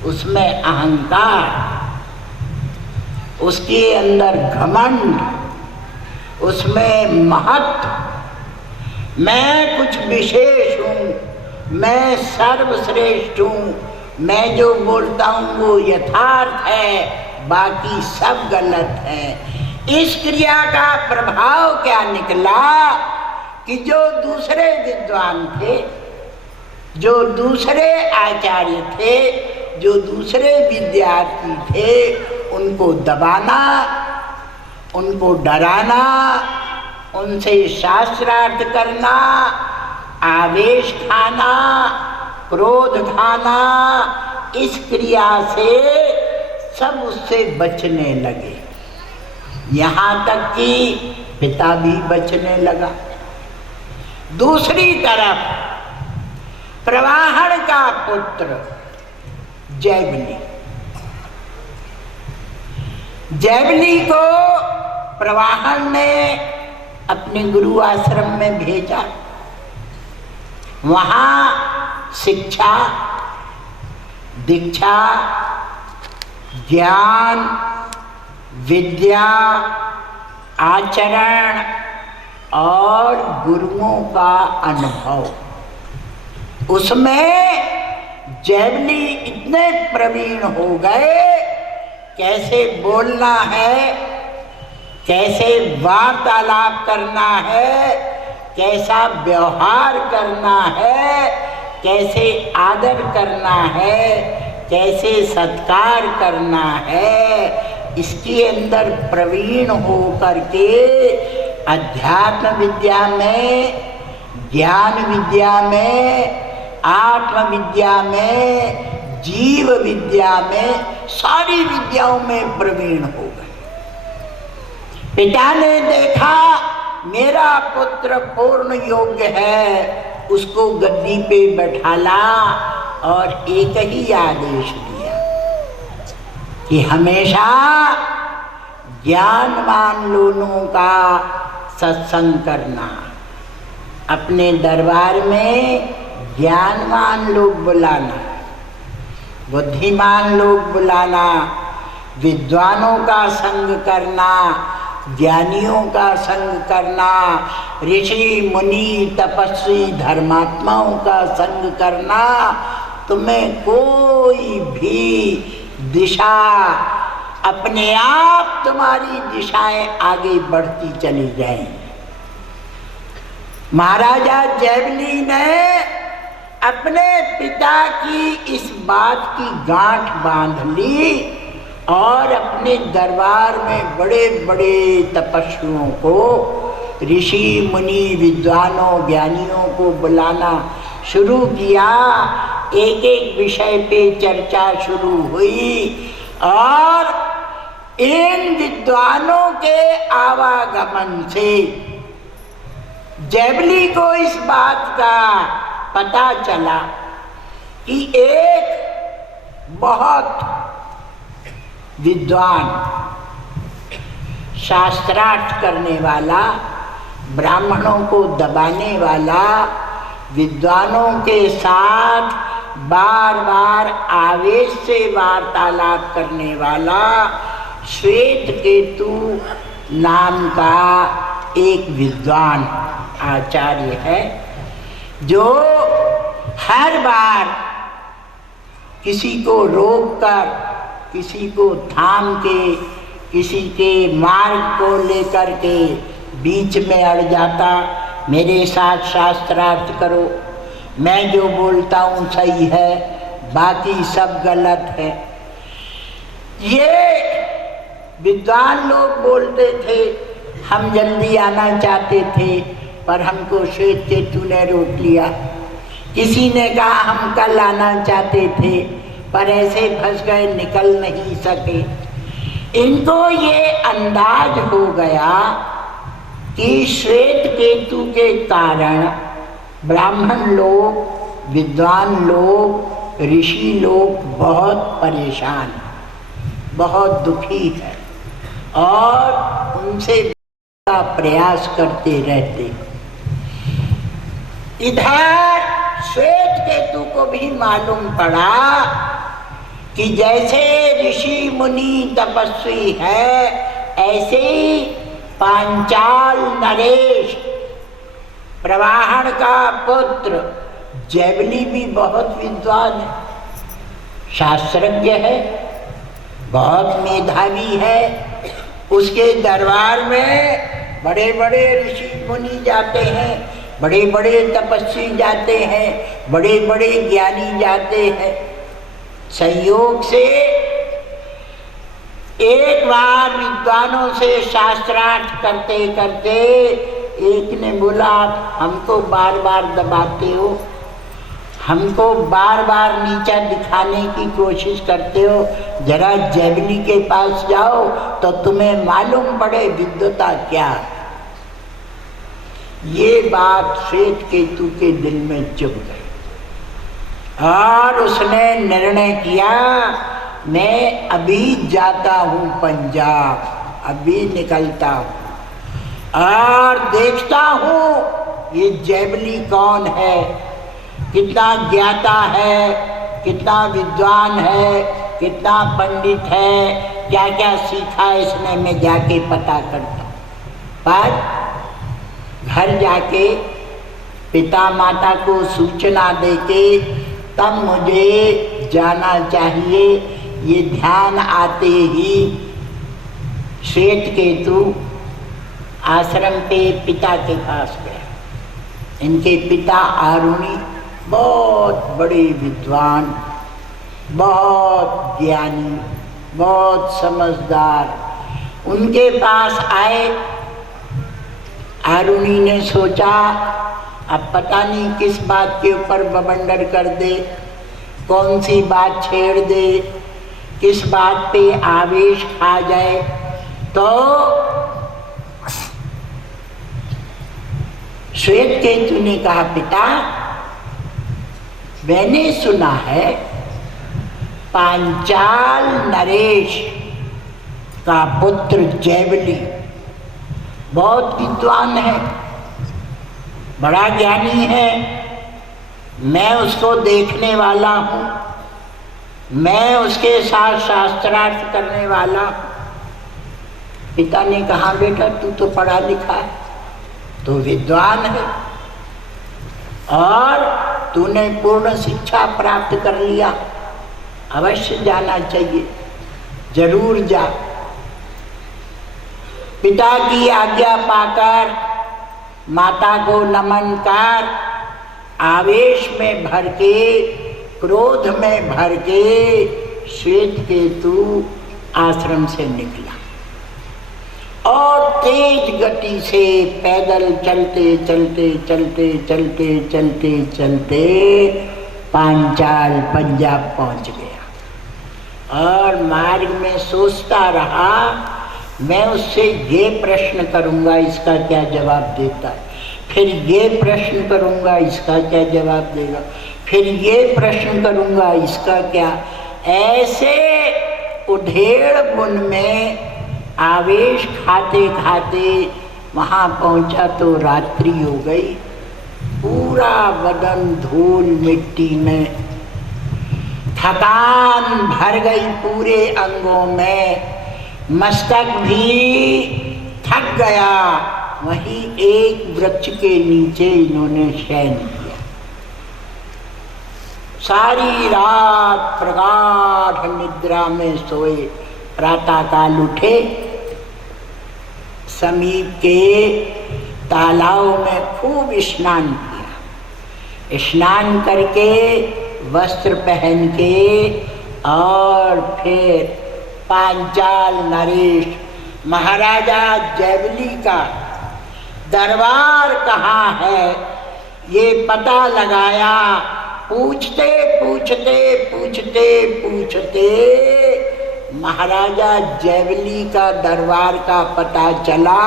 उसमें अहंकार, उसके अंदर घमंड, उसमें महत्व, मैं कुछ विशेष हूँ, मैं सर्वश्रेष्ठ हूँ, मैं जो बोलता हूँ वो यथार्थ है, बाकी सब गलत है। इस क्रिया का प्रभाव क्या निकला कि जो दूसरे विद्वान थे, जो दूसरे आचार्य थे, जो दूसरे विद्यार्थी थे, उनको दबाना, उनको डराना, उनसे शास्त्रार्थ करना, आवेश खाना, क्रोध खाना, इस क्रिया से सब उससे बचने लगे। यहाँ तक कि पिता भी बचने लगा। दूसरी तरफ प्रवाहन का पुत्र जैवली, जैवली को प्रवाहन ने अपने गुरु आश्रम में भेजा। वहाँ शिक्षा, दीक्षा, ज्ञान, विद्या, आचरण और गुरुओं का अनुभव, उसमें जैवली इतने प्रवीण हो गए, कैसे बोलना है, कैसे वार्तालाप करना है, कैसा व्यवहार करना है, कैसे आदर करना है, कैसे सत्कार करना है, इसके अंदर प्रवीण हो करके अध्यात्म विद्या में, ज्ञान विद्या में, आत्म विद्या में, जीव विद्या में, सारी विद्याओं में प्रवीण हो गए। पिता ने देखा मेरा पुत्र पूर्ण योग्य है, उसको गद्दी पे बैठाला और एक ही आदेश दिया कि हमेशा ज्ञानवान लोगों का सत्संग करना, अपने दरबार में ज्ञानवान लोग बुलाना, बुद्धिमान लोग बुलाना, विद्वानों का संग करना, ज्ञानियों का संग करना, ऋषि मुनि तपस्वी धर्मात्माओं का संग करना। तुम्हें कोई भी दिशा, अपने आप तुम्हारी दिशाएं आगे बढ़ती चली जाएं। महाराजा जैवली ने अपने पिता की इस बात की गांठ बांध ली और अपने दरबार में बड़े बड़े तपस्वियों को, ऋषि मुनि विद्वानों ज्ञानियों को बुलाना शुरू किया। एक एक विषय पे चर्चा शुरू हुई और इन विद्वानों के आवागमन से जैवली को इस बात का पता चला कि एक बहुत विद्वान, शास्त्रार्थ करने वाला, ब्राह्मणों को दबाने वाला, विद्वानों के साथ बार बार आवेश से वार्तालाप करने वाला श्वेत केतु नाम का एक विद्वान आचार्य है, जो हर बार किसी को रोककर, किसी को थाम के, किसी के मार्ग को लेकर के बीच में अड़ जाता। मेरे साथ शास्त्रार्थ करो, मैं जो बोलता हूँ सही है, बाकी सब गलत है। ये विद्वान लोग बोलते थे। हम जल्दी आना चाहते थे, पर हमको श्वेत केतु ने रोक लिया। किसी ने कहा हम कल आना चाहते थे, पर ऐसे फंस गए, निकल नहीं सके। इनको ये अंदाज हो गया कि श्वेत केतु के कारण ब्राह्मण लोग, विद्वान लोग, ऋषि लोग बहुत परेशान, बहुत दुखी है और उनसे का प्रयास करते रहते। इधर श्वेत केतु को भी मालूम पड़ा कि जैसे ऋषि मुनि तपस्वी है, ऐसे ही पांचाल नरेश, प्रवाहन का पुत्र जैवली भी बहुत विद्वान है, शास्त्रज्ञ है, बहुत मेधावी है। उसके दरबार में बड़े बड़े ऋषि मुनि जाते हैं, बड़े बड़े तपस्वी जाते हैं, बड़े बड़े ज्ञानी जाते हैं। संयोग से एक बार विद्वानों से शास्त्रार्थ करते करते एक ने बोला, हमको बार बार दबाते हो, हमको बार बार नीचा दिखाने की कोशिश करते हो, जरा जैवली के पास जाओ तो तुम्हें मालूम पड़े विद्वता क्या। ये बात श्वेत केतु के दिल में चुभ गई और उसने निर्णय किया, मैं अभी जाता हूँ पंजाब, अभी निकलता हूँ और देखता हूँ ये जैवली कौन है, कितना ज्ञाता है, कितना विद्वान है, कितना पंडित है, क्या क्या सीखा इसने, मैं जाके पता करता हूँ। पर घर जाके पिता माता को सूचना देके तब मुझे जाना चाहिए। ये ध्यान आते ही श्वेत केतु आश्रम पे पिता के पास गया। इनके पिता आरुणि बहुत बड़े विद्वान, बहुत ज्ञानी, बहुत समझदार। उनके पास आए। आरुणि ने सोचा अब पता नहीं किस बात के ऊपर बवंडर कर दे, कौन सी बात छेड़ दे, किस बात पे आवेश खा जाए। तो श्वेत केतु ने कहा, पिता मैंने सुना है पांचाल नरेश का पुत्र जैवली बहुत विद्वान है, बड़ा ज्ञानी है, मैं उसको देखने वाला हूँ, मैं उसके साथ शास्त्रार्थ करने वाला हूँ। पिता ने कहा, बेटा तू तो पढ़ा लिखा है, तू विद्वान है और तूने पूर्ण शिक्षा प्राप्त कर लिया, अवश्य जाना चाहिए, जरूर जा। पिता की आज्ञा पाकर माता को नमन कर आवेश में भर के, क्रोध में भर के श्वेत केतु आश्रम से निकला और तेज गति से पैदल चलते चलते चलते चलते चलते चलते पांचाल पंजाब पहुंच गया। और मार्ग में सोचता रहा, मैं उससे ये प्रश्न करूंगा, इसका क्या जवाब देता है, फिर ये प्रश्न करूंगा, इसका क्या जवाब देगा, फिर ये प्रश्न करूंगा, इसका क्या। ऐसे उधेड़ बुन में आवेश खाते खाते वहाँ पहुँचा तो रात्रि हो गई। पूरा बदन धूल मिट्टी में, थकान भर गई पूरे अंगों में, मस्तक भी थक गया, वहीं एक वृक्ष के नीचे इन्होंने शयन किया। सारी रात प्रगाढ़ निद्रा में सोए, प्रातःकाल उठे, समीप के तालाब में खूब स्नान किया। स्नान करके वस्त्र पहन के और फिर पांचाल नरेश महाराजा जयवली का दरबार कहाँ है ये पता लगाया। पूछते पूछते पूछते पूछते महाराजा जयवली का दरबार का पता चला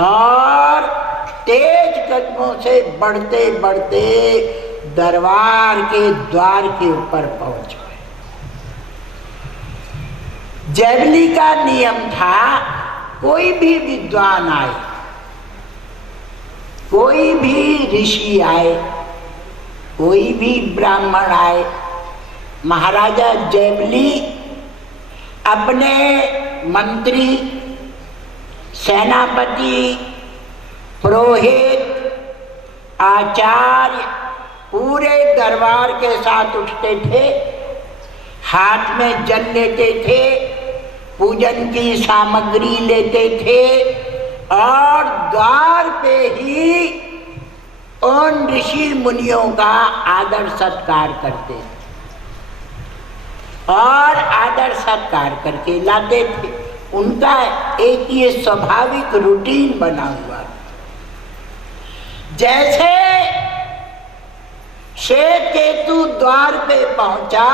और तेज कदमों से बढ़ते बढ़ते दरबार के द्वार के ऊपर पहुंच गए। जयवली का नियम था, कोई भी विद्वान आए, कोई भी ऋषि आए, कोई भी ब्राह्मण आए, महाराजा जयवली अपने मंत्री, सेनापति, पुरोहित, आचार्य पूरे दरबार के साथ उठते थे, हाथ में जल लेते थे, पूजन की सामग्री लेते थे और द्वार पे ही उन ऋषि मुनियों का आदर सत्कार करते थे और आदर सत्कार करके लाते थे। उनका एक ये स्वाभाविक रूटीन बना हुआ। जैसे श्वेत केतु द्वार पे पहुंचा,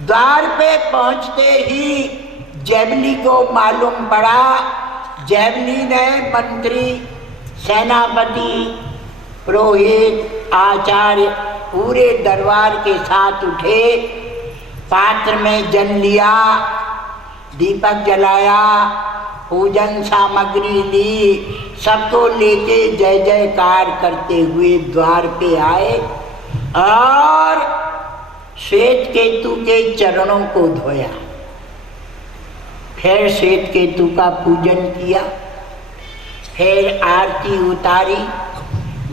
द्वार पे पहुंचते ही जयवली को मालूम पड़ा। जयवली ने मंत्री, सेनापति, पुरोहित, आचार्य पूरे दरबार के साथ उठे, पात्र में जल लिया, दीपक जलाया, पूजन सामग्री ली, सबको लेके जय जयकार करते हुए द्वार पे आए और श्वेत केतु के चरणों को धोया। फिर श्वेत केतु का पूजन किया, फिर आरती उतारी,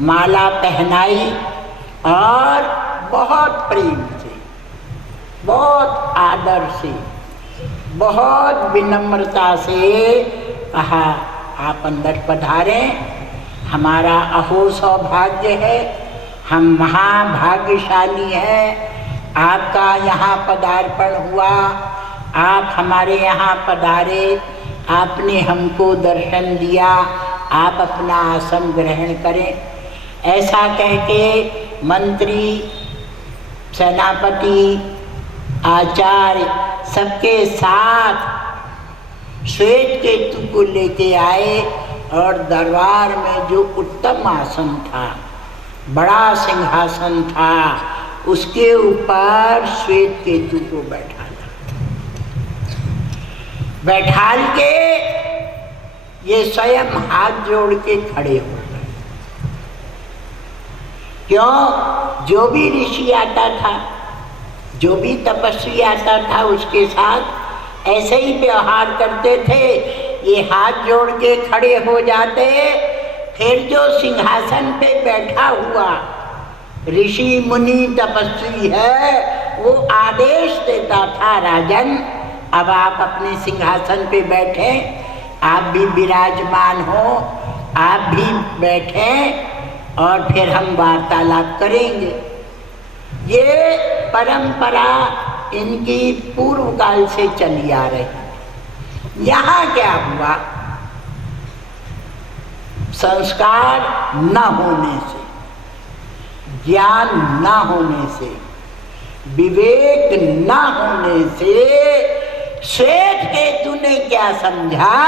माला पहनाई और बहुत प्रेम से, बहुत आदर से, बहुत विनम्रता से कहा, आप अंदर पधारें, हमारा अहो सौभाग्य है, हम महाभाग्यशाली हैं, आपका यहाँ पदार्पण हुआ, आप हमारे यहाँ पधारे, आपने हमको दर्शन दिया, आप अपना आसन ग्रहण करें। ऐसा कह के मंत्री, सेनापति, आचार्य सबके साथ श्वेत केतु को लेके आए और दरबार में जो उत्तम आसन था, बड़ा सिंहासन था, उसके ऊपर श्वेत केतु को बैठाला। बैठाल के ये स्वयं हाथ जोड़ के खड़े हो गए। क्यों? जो भी ऋषि आता था, जो भी तपस्वी आता था, उसके साथ ऐसे ही व्यवहार करते थे। ये हाथ जोड़ के खड़े हो जाते, फिर जो सिंहासन पे बैठा हुआ ऋषि मुनि तपस्वी है, वो आदेश देता था, राजन अब आप अपने सिंहासन पे बैठे, आप भी विराजमान हो, आप भी बैठें और फिर हम वार्तालाप करेंगे। ये परंपरा इनकी पूर्व काल से चली आ रही। यहाँ क्या हुआ? संस्कार न होने से, ज्ञान न होने से, विवेक न होने से श्वेत केतु ने क्या समझा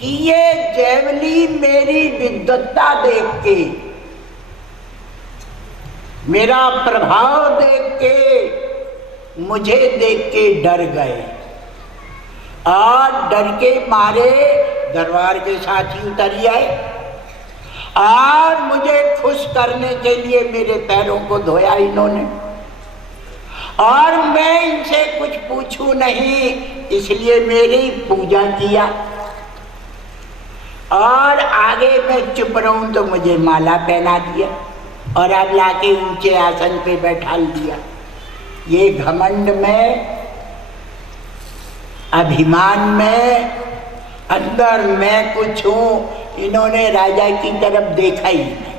कि ये जयवली मेरी विद्वत्ता देख के, मेरा प्रभाव देख के, मुझे देख के डर गए और डर के मारे दरबार के साथी उतर आए और मुझे खुश करने के लिए मेरे पैरों को धोया इन्होंने और मैं इनसे कुछ पूछूं नहीं, इसलिए मेरी पूजा किया। और आगे मैं चुप रहूं तो मुझे माला पहना दिया और अब लाके ऊंचे आसन पे बैठा दिया। ये घमंड में, अभिमान में, अंदर मैं कुछ हूं, इन्होंने राजा की तरफ देखा ही नहीं।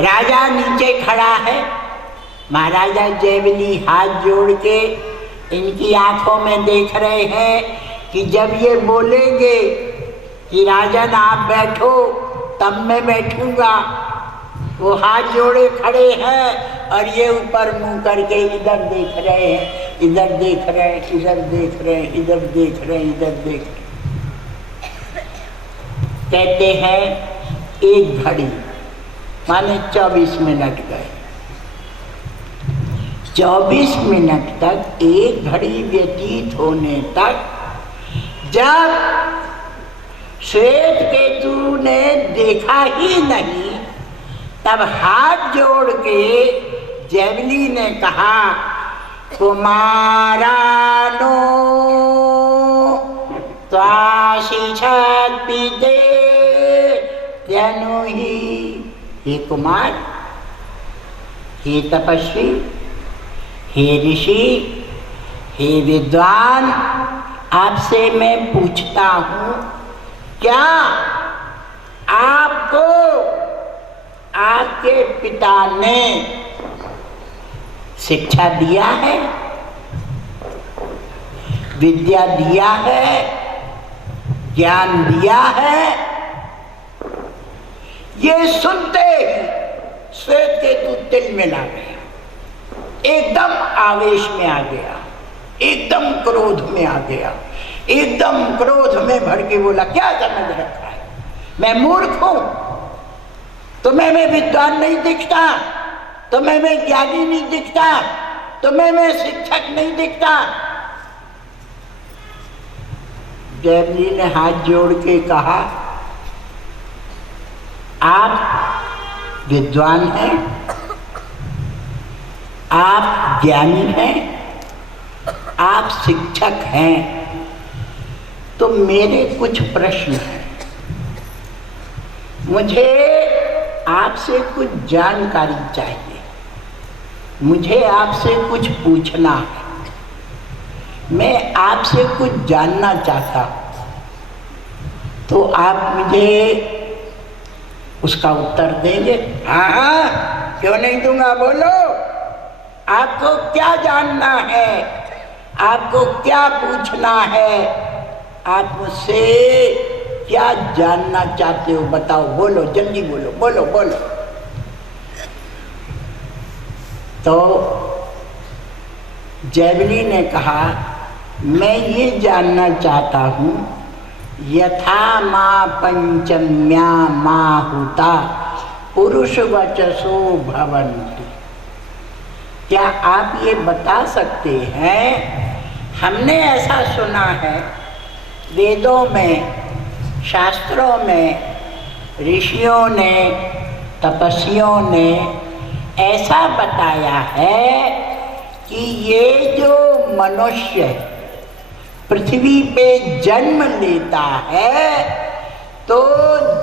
राजा नीचे खड़ा है, महाराजा जयवली हाथ जोड़ के इनकी आंखों में देख रहे हैं कि जब ये बोलेंगे कि राजन आप बैठो तब मैं बैठूंगा। वो हाथ जोड़े खड़े हैं और ये ऊपर मुंह करके इधर देख रहे हैं, इधर देख रहे हैं, इधर देख रहे हैं, इधर देख रहे हैं, इधर देख रहे हैं। कहते हैं एक घड़ी माने 24 मिनट गए। 24 मिनट तक, एक घड़ी व्यतीत होने तक, जब श्वेत केतु ने देखा ही नहीं, तब हाथ जोड़ के जयवली ने कहा, कुमारानो त्वाशिषात् पिते त्यनुहि। हे कुमार, हे तपस्वी, हे ऋषि, हे विद्वान, आपसे मैं पूछता हूँ, क्या आपको आपके पिता ने शिक्षा दिया है, विद्या दिया है, ज्ञान दिया है? ये सुनते ही श्वेत केतु तिल मिला गया, एकदम आवेश में आ गया, एकदम क्रोध में आ गया, एकदम क्रोध में भर के बोला, क्या समझ रखा है, मैं मूर्ख हूं? तुम्हें मैं विद्वान नहीं दिखता? तुम्हें मैं ज्ञानी नहीं दिखता? तुम्हें मैं शिक्षक नहीं दिखता? जयवली ने हाथ जोड़ के कहा, आप विद्वान हैं, आप ज्ञानी हैं, आप शिक्षक हैं, तो मेरे कुछ प्रश्न हैं। मुझे आपसे कुछ जानकारी चाहिए, मुझे आपसे कुछ पूछना है, मैं आपसे कुछ जानना चाहता हूँ, तो आप मुझे उसका उत्तर देंगे? हाँ हाँ, क्यों नहीं दूंगा, बोलो। आपको क्या जानना है, आपको क्या पूछना है, आप मुझसे क्या जानना चाहते हो, बताओ, बोलो, जल्दी बोलो, बोलो बोलो। तो जयवली ने कहा, मैं ये जानना चाहता हूँ, यथा माँ पंचम्या माहुता पुरुष वचसो भवन्ति। क्या आप ये बता सकते हैं, हमने ऐसा सुना है वेदों में, शास्त्रों में, ऋषियों ने, तपस्वियों ने ऐसा बताया है कि ये जो मनुष्य पृथ्वी पे जन्म लेता है, तो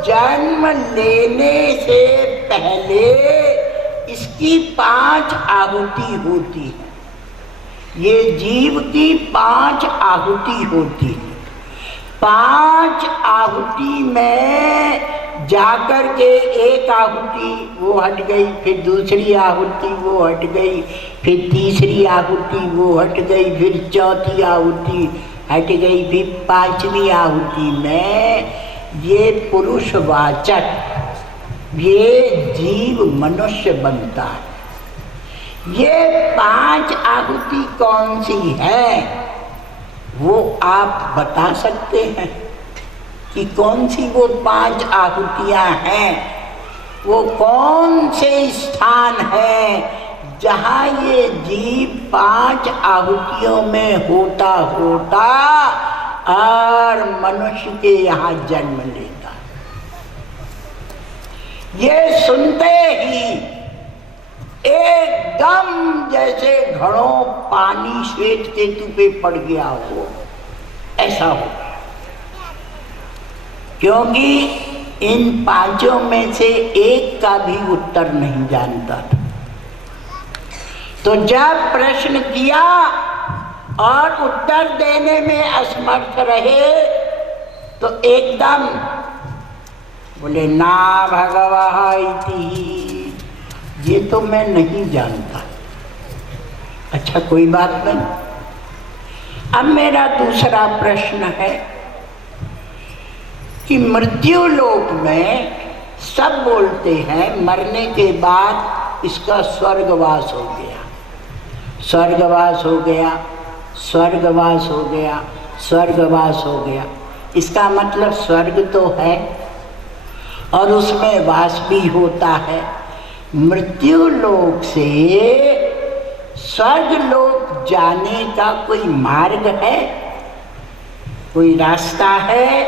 जन्म लेने से पहले इसकी 5 आहुति होती है। ये जीव की 5 आहुति होती है। 5 आहुति में जाकर के एक आहुति वो हट गई, फिर दूसरी आहुति वो हट गई, फिर तीसरी आहुति वो हट गई, फिर चौथी आहुति हट गई, फिर 5वीं आहुति में ये पुरुषवाचक, ये जीव मनुष्य बनता है। ये 5 आहुति कौन सी है, वो आप बता सकते हैं कि कौन सी वो 5 आहुतियाँ हैं? वो कौन से स्थान है जहाँ ये जीव 5 आहुतियों में होता होता और मनुष्य के यहाँ जन्म लेता? ये सुनते ही एक एकदम जैसे घड़ों पानी श्वेत केतु पे पड़ गया हो, ऐसा हो। क्योंकि इन पांचों में से एक का भी उत्तर नहीं जानता था। तो जब प्रश्न किया और उत्तर देने में असमर्थ रहे तो एकदम बोले ना भगवः इति, ये तो मैं नहीं जानता। अच्छा कोई बात नहीं। अब मेरा दूसरा प्रश्न है कि मृत्यु लोक में सब बोलते हैं मरने के बाद इसका स्वर्गवास हो गया, स्वर्गवास हो गया, स्वर्गवास हो गया, स्वर्गवास हो गया। इसका मतलब स्वर्ग तो है और उसमें वास भी होता है। मृत्यु लोक से स्वर्ग लोक जाने का कोई मार्ग है, कोई रास्ता है,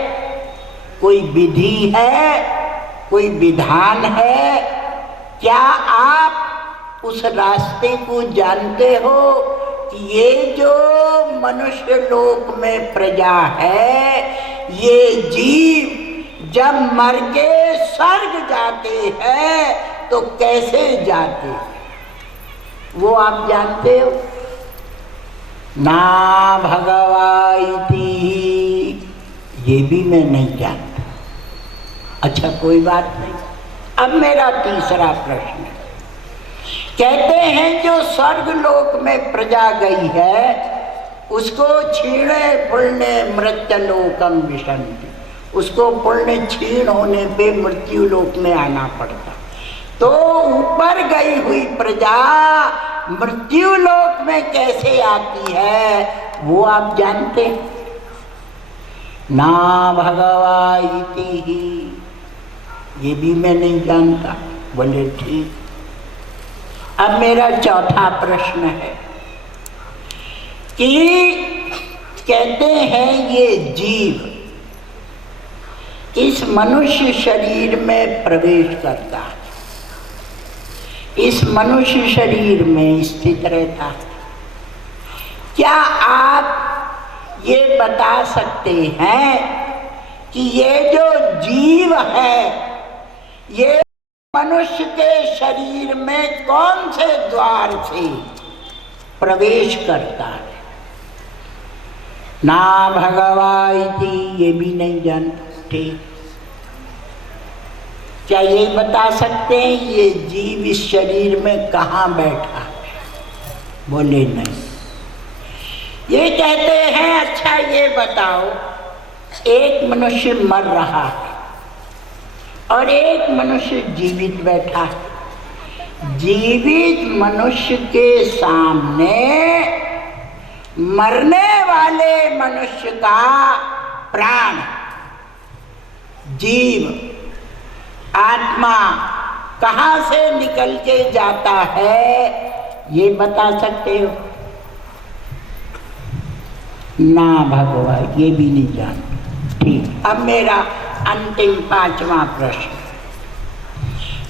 कोई विधि है, कोई विधान है? क्या आप उस रास्ते को जानते हो कि ये जो मनुष्य लोक में प्रजा है, ये जीव जब मर के स्वर्ग जाते हैं तो कैसे जाते हैं, वो आप जानते हो? ना भगवा इति, ये भी मैं नहीं जानता। अच्छा कोई बात नहीं। अब मेरा तीसरा प्रश्न है, कहते हैं जो स्वर्ग लोक में प्रजा गई है उसको क्षीणे पुण्य मृत्युलोकम विशन्ति, उसको पुण्य क्षीण होने पे मृत्यु लोक में आना पड़ता। तो ऊपर गई हुई प्रजा मृत्यु लोक में कैसे आती है वो आप जानते हैं? ना भगवा इति ही, ये भी मैं नहीं जानता। बोले ठीक। अब मेरा चौथा प्रश्न है कि कहते हैं ये जीव इस मनुष्य शरीर में प्रवेश करता है, इस मनुष्य शरीर में स्थित रहता है। क्या आप ये बता सकते हैं कि ये जो जीव है ये मनुष्य के शरीर में कौन से द्वार से प्रवेश करता है? ना भगवा इति, ये भी नहीं जानते। ठीक, क्या ये बता सकते हैं ये जीव इस शरीर में कहाँ बैठा है? बोले नहीं। ये कहते हैं अच्छा ये बताओ, एक मनुष्य मर रहा है और एक मनुष्य जीवित बैठा है। जीवित मनुष्य के सामने मरने वाले मनुष्य का प्राण, जीव, आत्मा कहाँ से निकल के जाता है ये बता सकते हो? ना भगवा, ये भी नहीं जानते। ठीक। अब मेरा अंतिम पांचवा प्रश्न,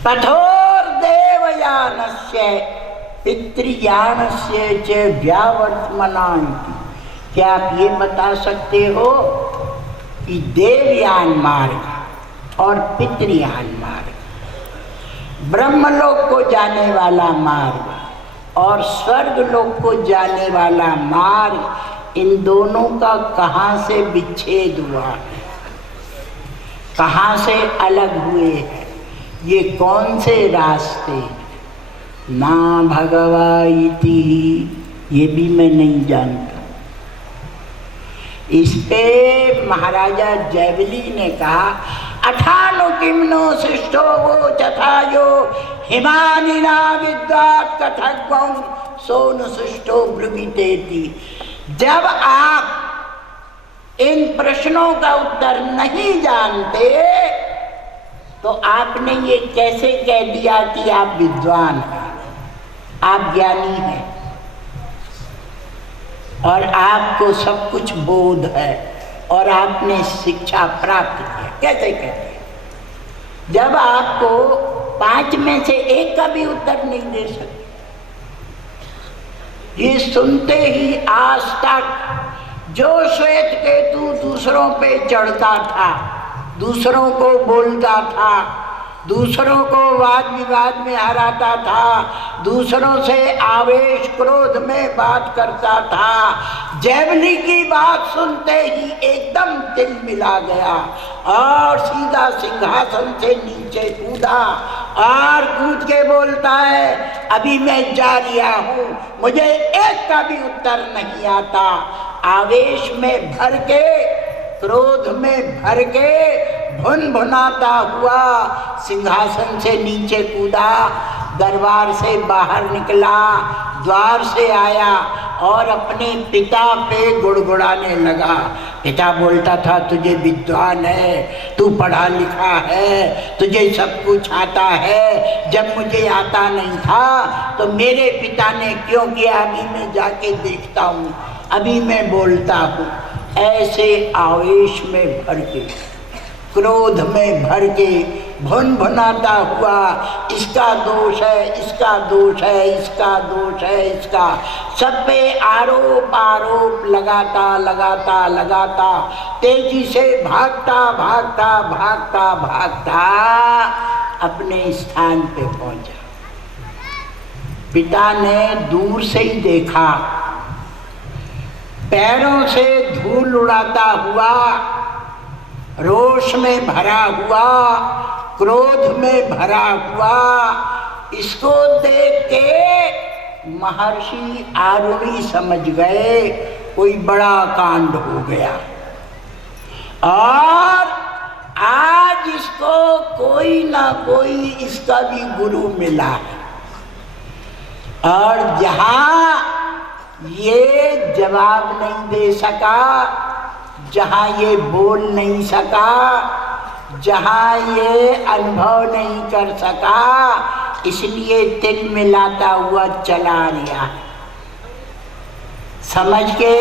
कठोर देवयानस्य पितृयानस्य च व्यावर्तमानान्ति, क्या आप ये बता सकते हो कि देवयान मार्ग और पितृयान मार्ग, ब्रह्मलोक को जाने वाला मार्ग और स्वर्ग लोक को जाने वाला मार्ग, इन दोनों का कहाँ से विच्छेद हुआ है, कहाँ से अलग हुए हैं, ये कौन से रास्ते? ना भगवा इति, ये भी मैं नहीं जानता। इस पे महाराजा जयवली ने कहा, अठानो किमनो शिष्टो वो चथायो हिमानिना विद्वात कथग्वं सोनु शिष्टो ब्रुवीतेति। जब आप इन प्रश्नों का उत्तर नहीं जानते तो आपने ये कैसे कह दिया कि आप विद्वान हैं, आप ज्ञानी हैं और आपको सब कुछ बोध है और आपने शिक्षा प्राप्त की? कैसे कहते हैं जब आपको 5 में से 1 का भी उत्तर नहीं दे सकते? ये सुनते ही आज तक जो श्वेत केतु दूसरों पे चढ़ता था, दूसरों को बोलता था, दूसरों को वाद विवाद में हराता था, दूसरों से आवेश क्रोध में बात करता था, जैवली की बात सुनते ही एकदम दिल मिला गया और सीधा सिंहासन से नीचे कूदा और कूद के बोलता है, अभी मैं जा रहा हूँ, मुझे एक का भी उत्तर नहीं आता। आवेश में भर के, क्रोध में भर के, भुन भुनाता हुआ सिंहासन से नीचे कूदा, दरबार से बाहर निकला, द्वार से आया और अपने पिता पे गुड़गुड़ाने लगा। पिता बोलता था, तुझे विद्वान है, तू पढ़ा लिखा है, तुझे सब कुछ आता है, जब मुझे आता नहीं था तो मेरे पिता ने क्यों किया, अभी मैं जाके देखता हूँ, अभी मैं बोलता हूँ। ऐसे आवेश में भर के, क्रोध में भर के, भुन भुनाता हुआ, इसका दोष है, इसका दोष है, इसका दोष है, इसका, सब पे आरोप आरोप लगाता लगाता लगाता तेजी से भागता भागता भागता भागता अपने स्थान पे पहुंचा। पिता ने दूर से ही देखा, पैरों से धूल उड़ाता हुआ, रोष में भरा हुआ, क्रोध में भरा हुआ, इसको देख के महर्षि आरुणि समझ गए कोई बड़ा कांड हो गया और आज इसको कोई ना कोई इसका भी गुरु मिला है। और जहाँ ये जवाब नहीं दे सका, जहाँ ये बोल नहीं सका, जहाँ ये अनुभव नहीं कर सका, इसलिए तिल मिलाता हुआ चला रहा। समझ के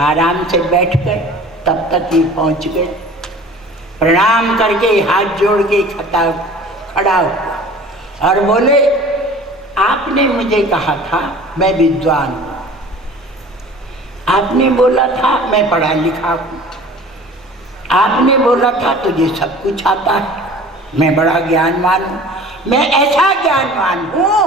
आराम से बैठ गए, तब तक ये पहुँच गए। प्रणाम करके हाथ जोड़ के खड़ा हुआ और बोले, आपने मुझे कहा था मैं विद्वान हूँ, आपने बोला था मैं पढ़ा लिखा हूँ, आपने बोला था तुझे सब कुछ आता है, मैं बड़ा ज्ञानवान हूँ। मैं ऐसा ज्ञानवान हूँ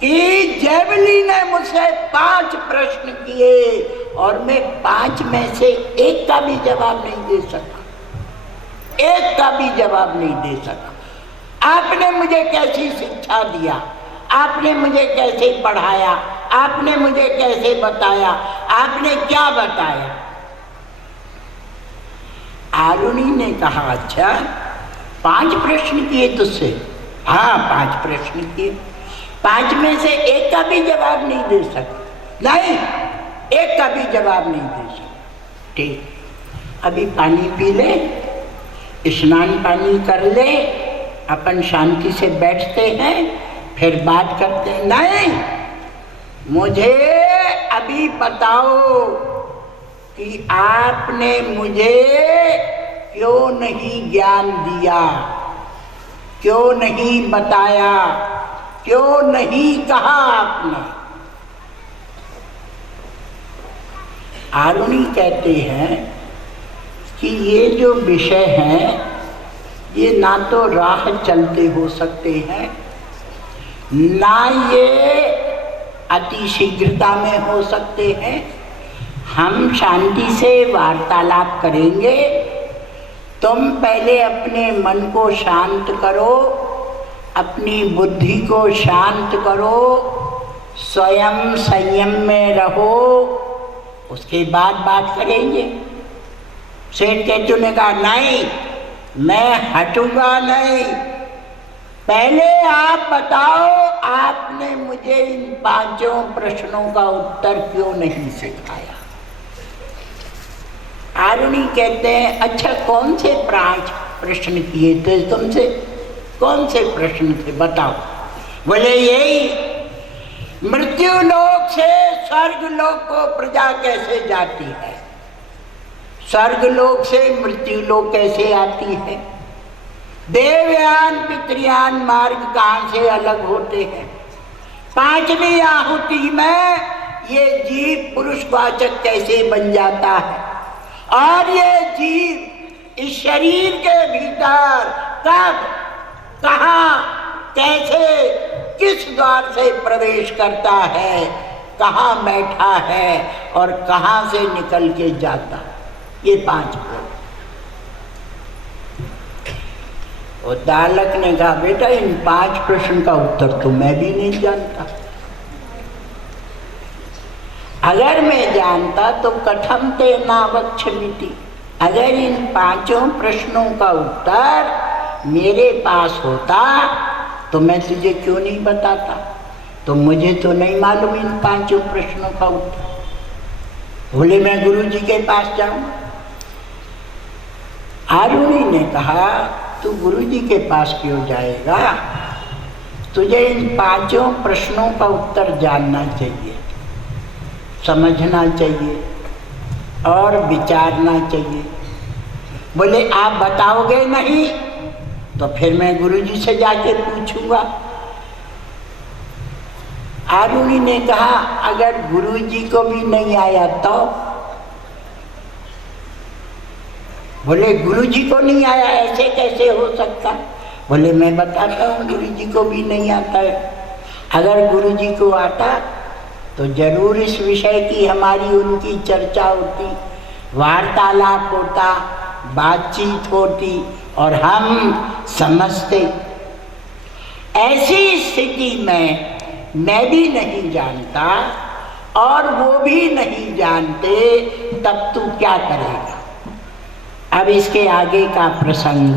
कि जैवली ने मुझसे 5 प्रश्न किए और मैं 5 में से एक का भी जवाब नहीं दे सका, एक का भी जवाब नहीं दे सका। आपने मुझे कैसी शिक्षा दिया, आपने मुझे कैसे पढ़ाया, आपने मुझे कैसे बताया, आपने क्या बताया? आरुणि ने कहा, अच्छा 5 प्रश्न किए तुझसे? हाँ 5 प्रश्न किए, 5 में से एक का भी जवाब नहीं दे सकते। नहीं, एक का भी जवाब नहीं दे सकते। ठीक, अभी पानी पी ले, स्नान पानी कर ले, अपन शांति से बैठते हैं, फिर बात करते हैं। नहीं, मुझे अभी बताओ कि आपने मुझे क्यों नहीं ज्ञान दिया, क्यों नहीं बताया, क्यों नहीं कहा आपने? आरुणि कहते हैं कि ये जो विषय हैं ये ना तो राह चलते हो सकते हैं, ना ये अति शीघ्रता में हो सकते हैं। हम शांति से वार्तालाप करेंगे, तुम पहले अपने मन को शांत करो, अपनी बुद्धि को शांत करो, स्वयं संयम में रहो, उसके बाद बात करेंगे। सेठ केतु ने कहा, नहीं मैं हटूंगा नहीं, पहले आप बताओ आपने मुझे इन 5 प्रश्नों का उत्तर क्यों नहीं सिखाया? आरुणि कहते हैं, अच्छा कौन से 5 प्रश्न किए थे तुमसे, कौन से प्रश्न थे बताओ? बोले यही, मृत्यु लोक से स्वर्ग लोक को प्रजा कैसे जाती है, स्वर्ग लोक से मृत्यु लोक कैसे आती है, देवयान पितृयान मार्ग कहाँ से अलग होते हैं, 5वीं आहुति में ये जीव पुरुषवाचक कैसे बन जाता है, और ये जीव इस शरीर के भीतर कब, कहाँ, कैसे, किस द्वार से प्रवेश करता है, कहाँ बैठा है और कहाँ से निकल के जाता। ये 5 प्रश्न। और बालक ने कहा, बेटा इन 5 प्रश्न का उत्तर तो मैं भी नहीं जानता। अगर मैं जानता तो कथम ते नावक्षमिति। अगर इन 5 प्रश्नों का उत्तर मेरे पास होता तो मैं तुझे क्यों नहीं बताता। तो मुझे तो नहीं मालूम इन 5 प्रश्नों का उत्तर। बोले मैं गुरु जी के पास जाऊं। आरुणि ने कहा, तू गुरु जी के पास क्यों जाएगा, तुझे इन 5 प्रश्नों का उत्तर जानना चाहिए, समझना चाहिए और विचारना चाहिए। बोले आप बताओगे नहीं तो फिर मैं गुरु जी से जाके पूछूंगा। आरुणि ने कहा, अगर गुरु जी को भी नहीं आया तो। बोले गुरु जी को नहीं आया, ऐसे कैसे हो सकता। बोले मैं बताता हूँ, गुरु जी को भी नहीं आता है। अगर गुरु जी को आता तो जरूर इस विषय की हमारी उनकी चर्चा होती, वार्तालाप होता, बातचीत होती और हम समझते। ऐसी स्थिति में मैं भी नहीं जानता और वो भी नहीं जानते, तब तू क्या करेगा। अब इसके आगे का प्रसंग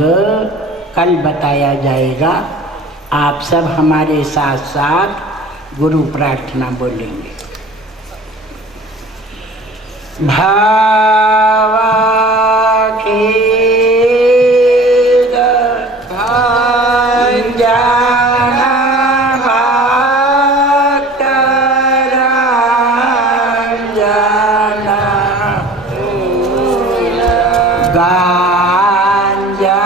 कल बताया जाएगा। आप सब हमारे साथ साथ गुरु प्रार्थना बोलेंगे। भावाखेद भांजना भक्तरंजना गांजा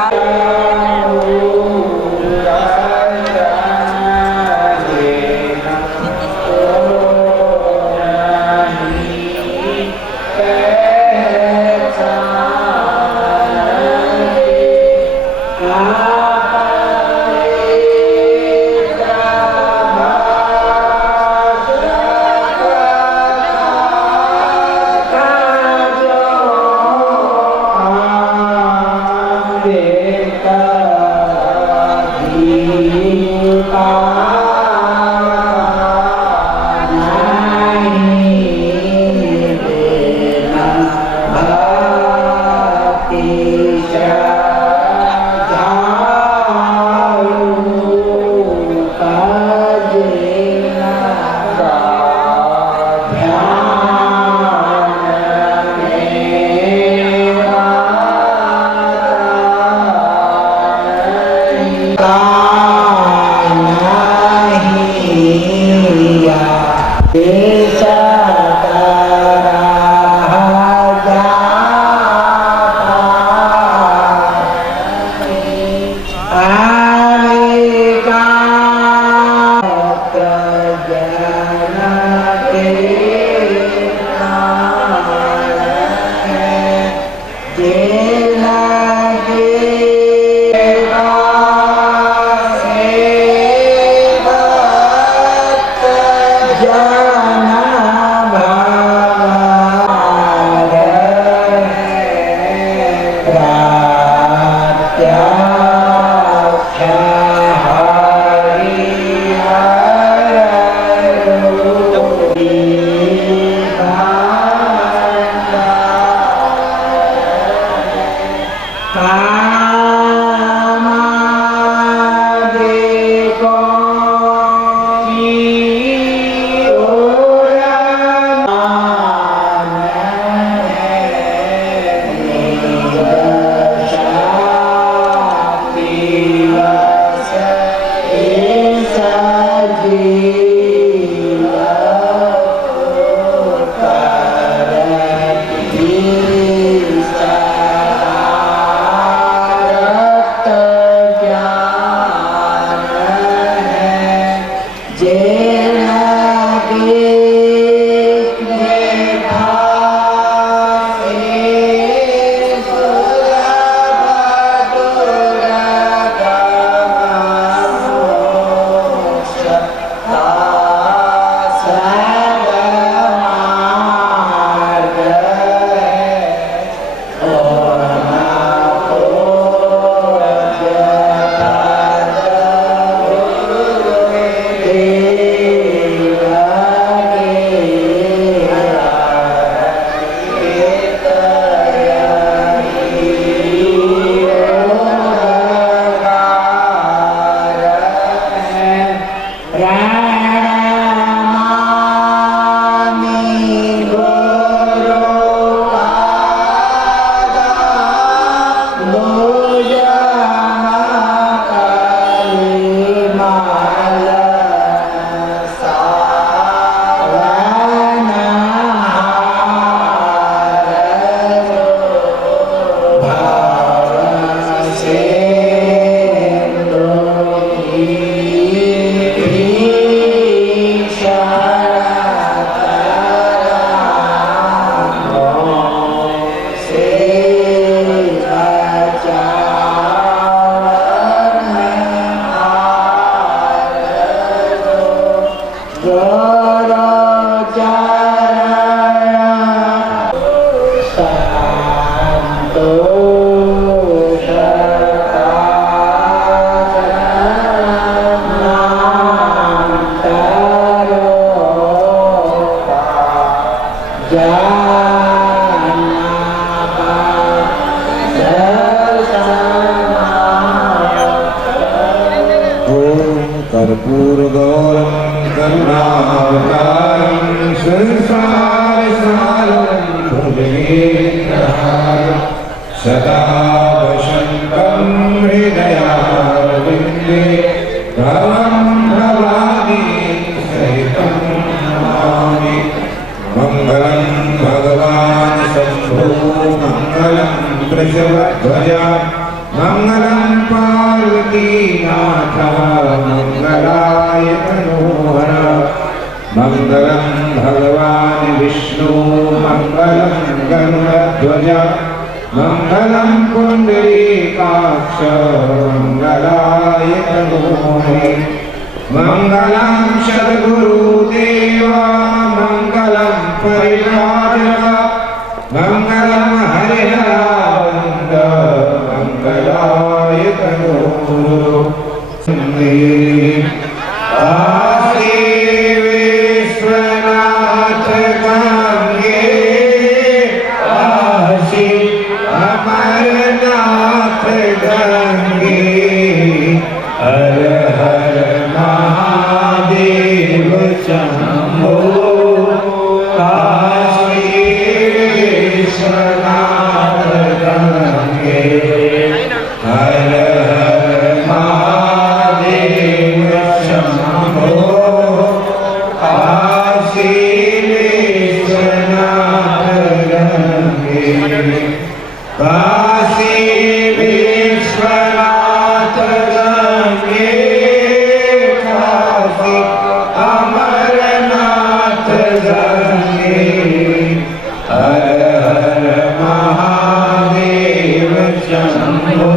कर्पूरगौरं करुणावतारं संसारसारं भुजगेन्द्रहारं सदा वसन्तं हृदयारविन्दे भवं भवानी सहितं नमामि। मङ्गलं भगवान् शम्भो मङ्गलं वृषभध्वजा मङ्गलं पार्वतीनाथ मङ्गलाय तनोहर मङ्गलं भगवान् विष्णु मङ्गलं गरुडध्वज मङ्गलं पुण्डरीकाक्ष मङ्गलाय तनोहरे मङ्गलं सद्गुरुदेवा मङ्गलं परिव्राजक मङ्गलं हरिहरानन्द मङ्गलाय तनोहरो काशी विश्वनाथ गंगे काशी अमरनाथ गंगे हर हर महादेव शंभो काशी विश्वनाथ गंगे हर हर महादेव शंभो काशी विश्वनाथ गंगे काशी विश्वनाथ गंगे काशी अमरनाथ गंगे हर हर महादेव शंभो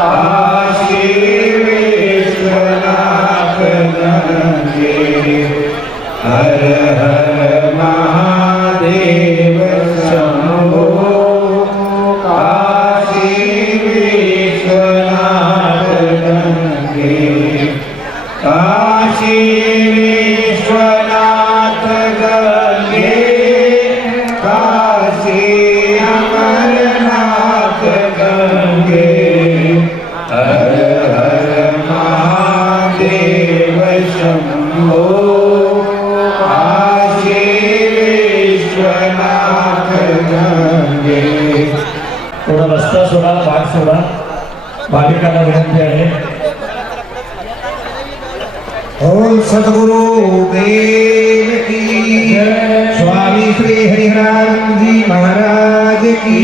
काशी विश्वनाथ गंगे हर हर महादेव शंभो काशी विश्वनाथ गंगे काशी विश्वनाथ गंगे काशी अमरनाथ गंगे हर हर महादेव शंभो काशी विश्वनाथ गंगे। थोडा रस्ता सोडा भाग सोडा भाविकांना विनंती आहे। ओम सद्गुरु देव की स्वामी श्री हरिहरानंद जी महाराज की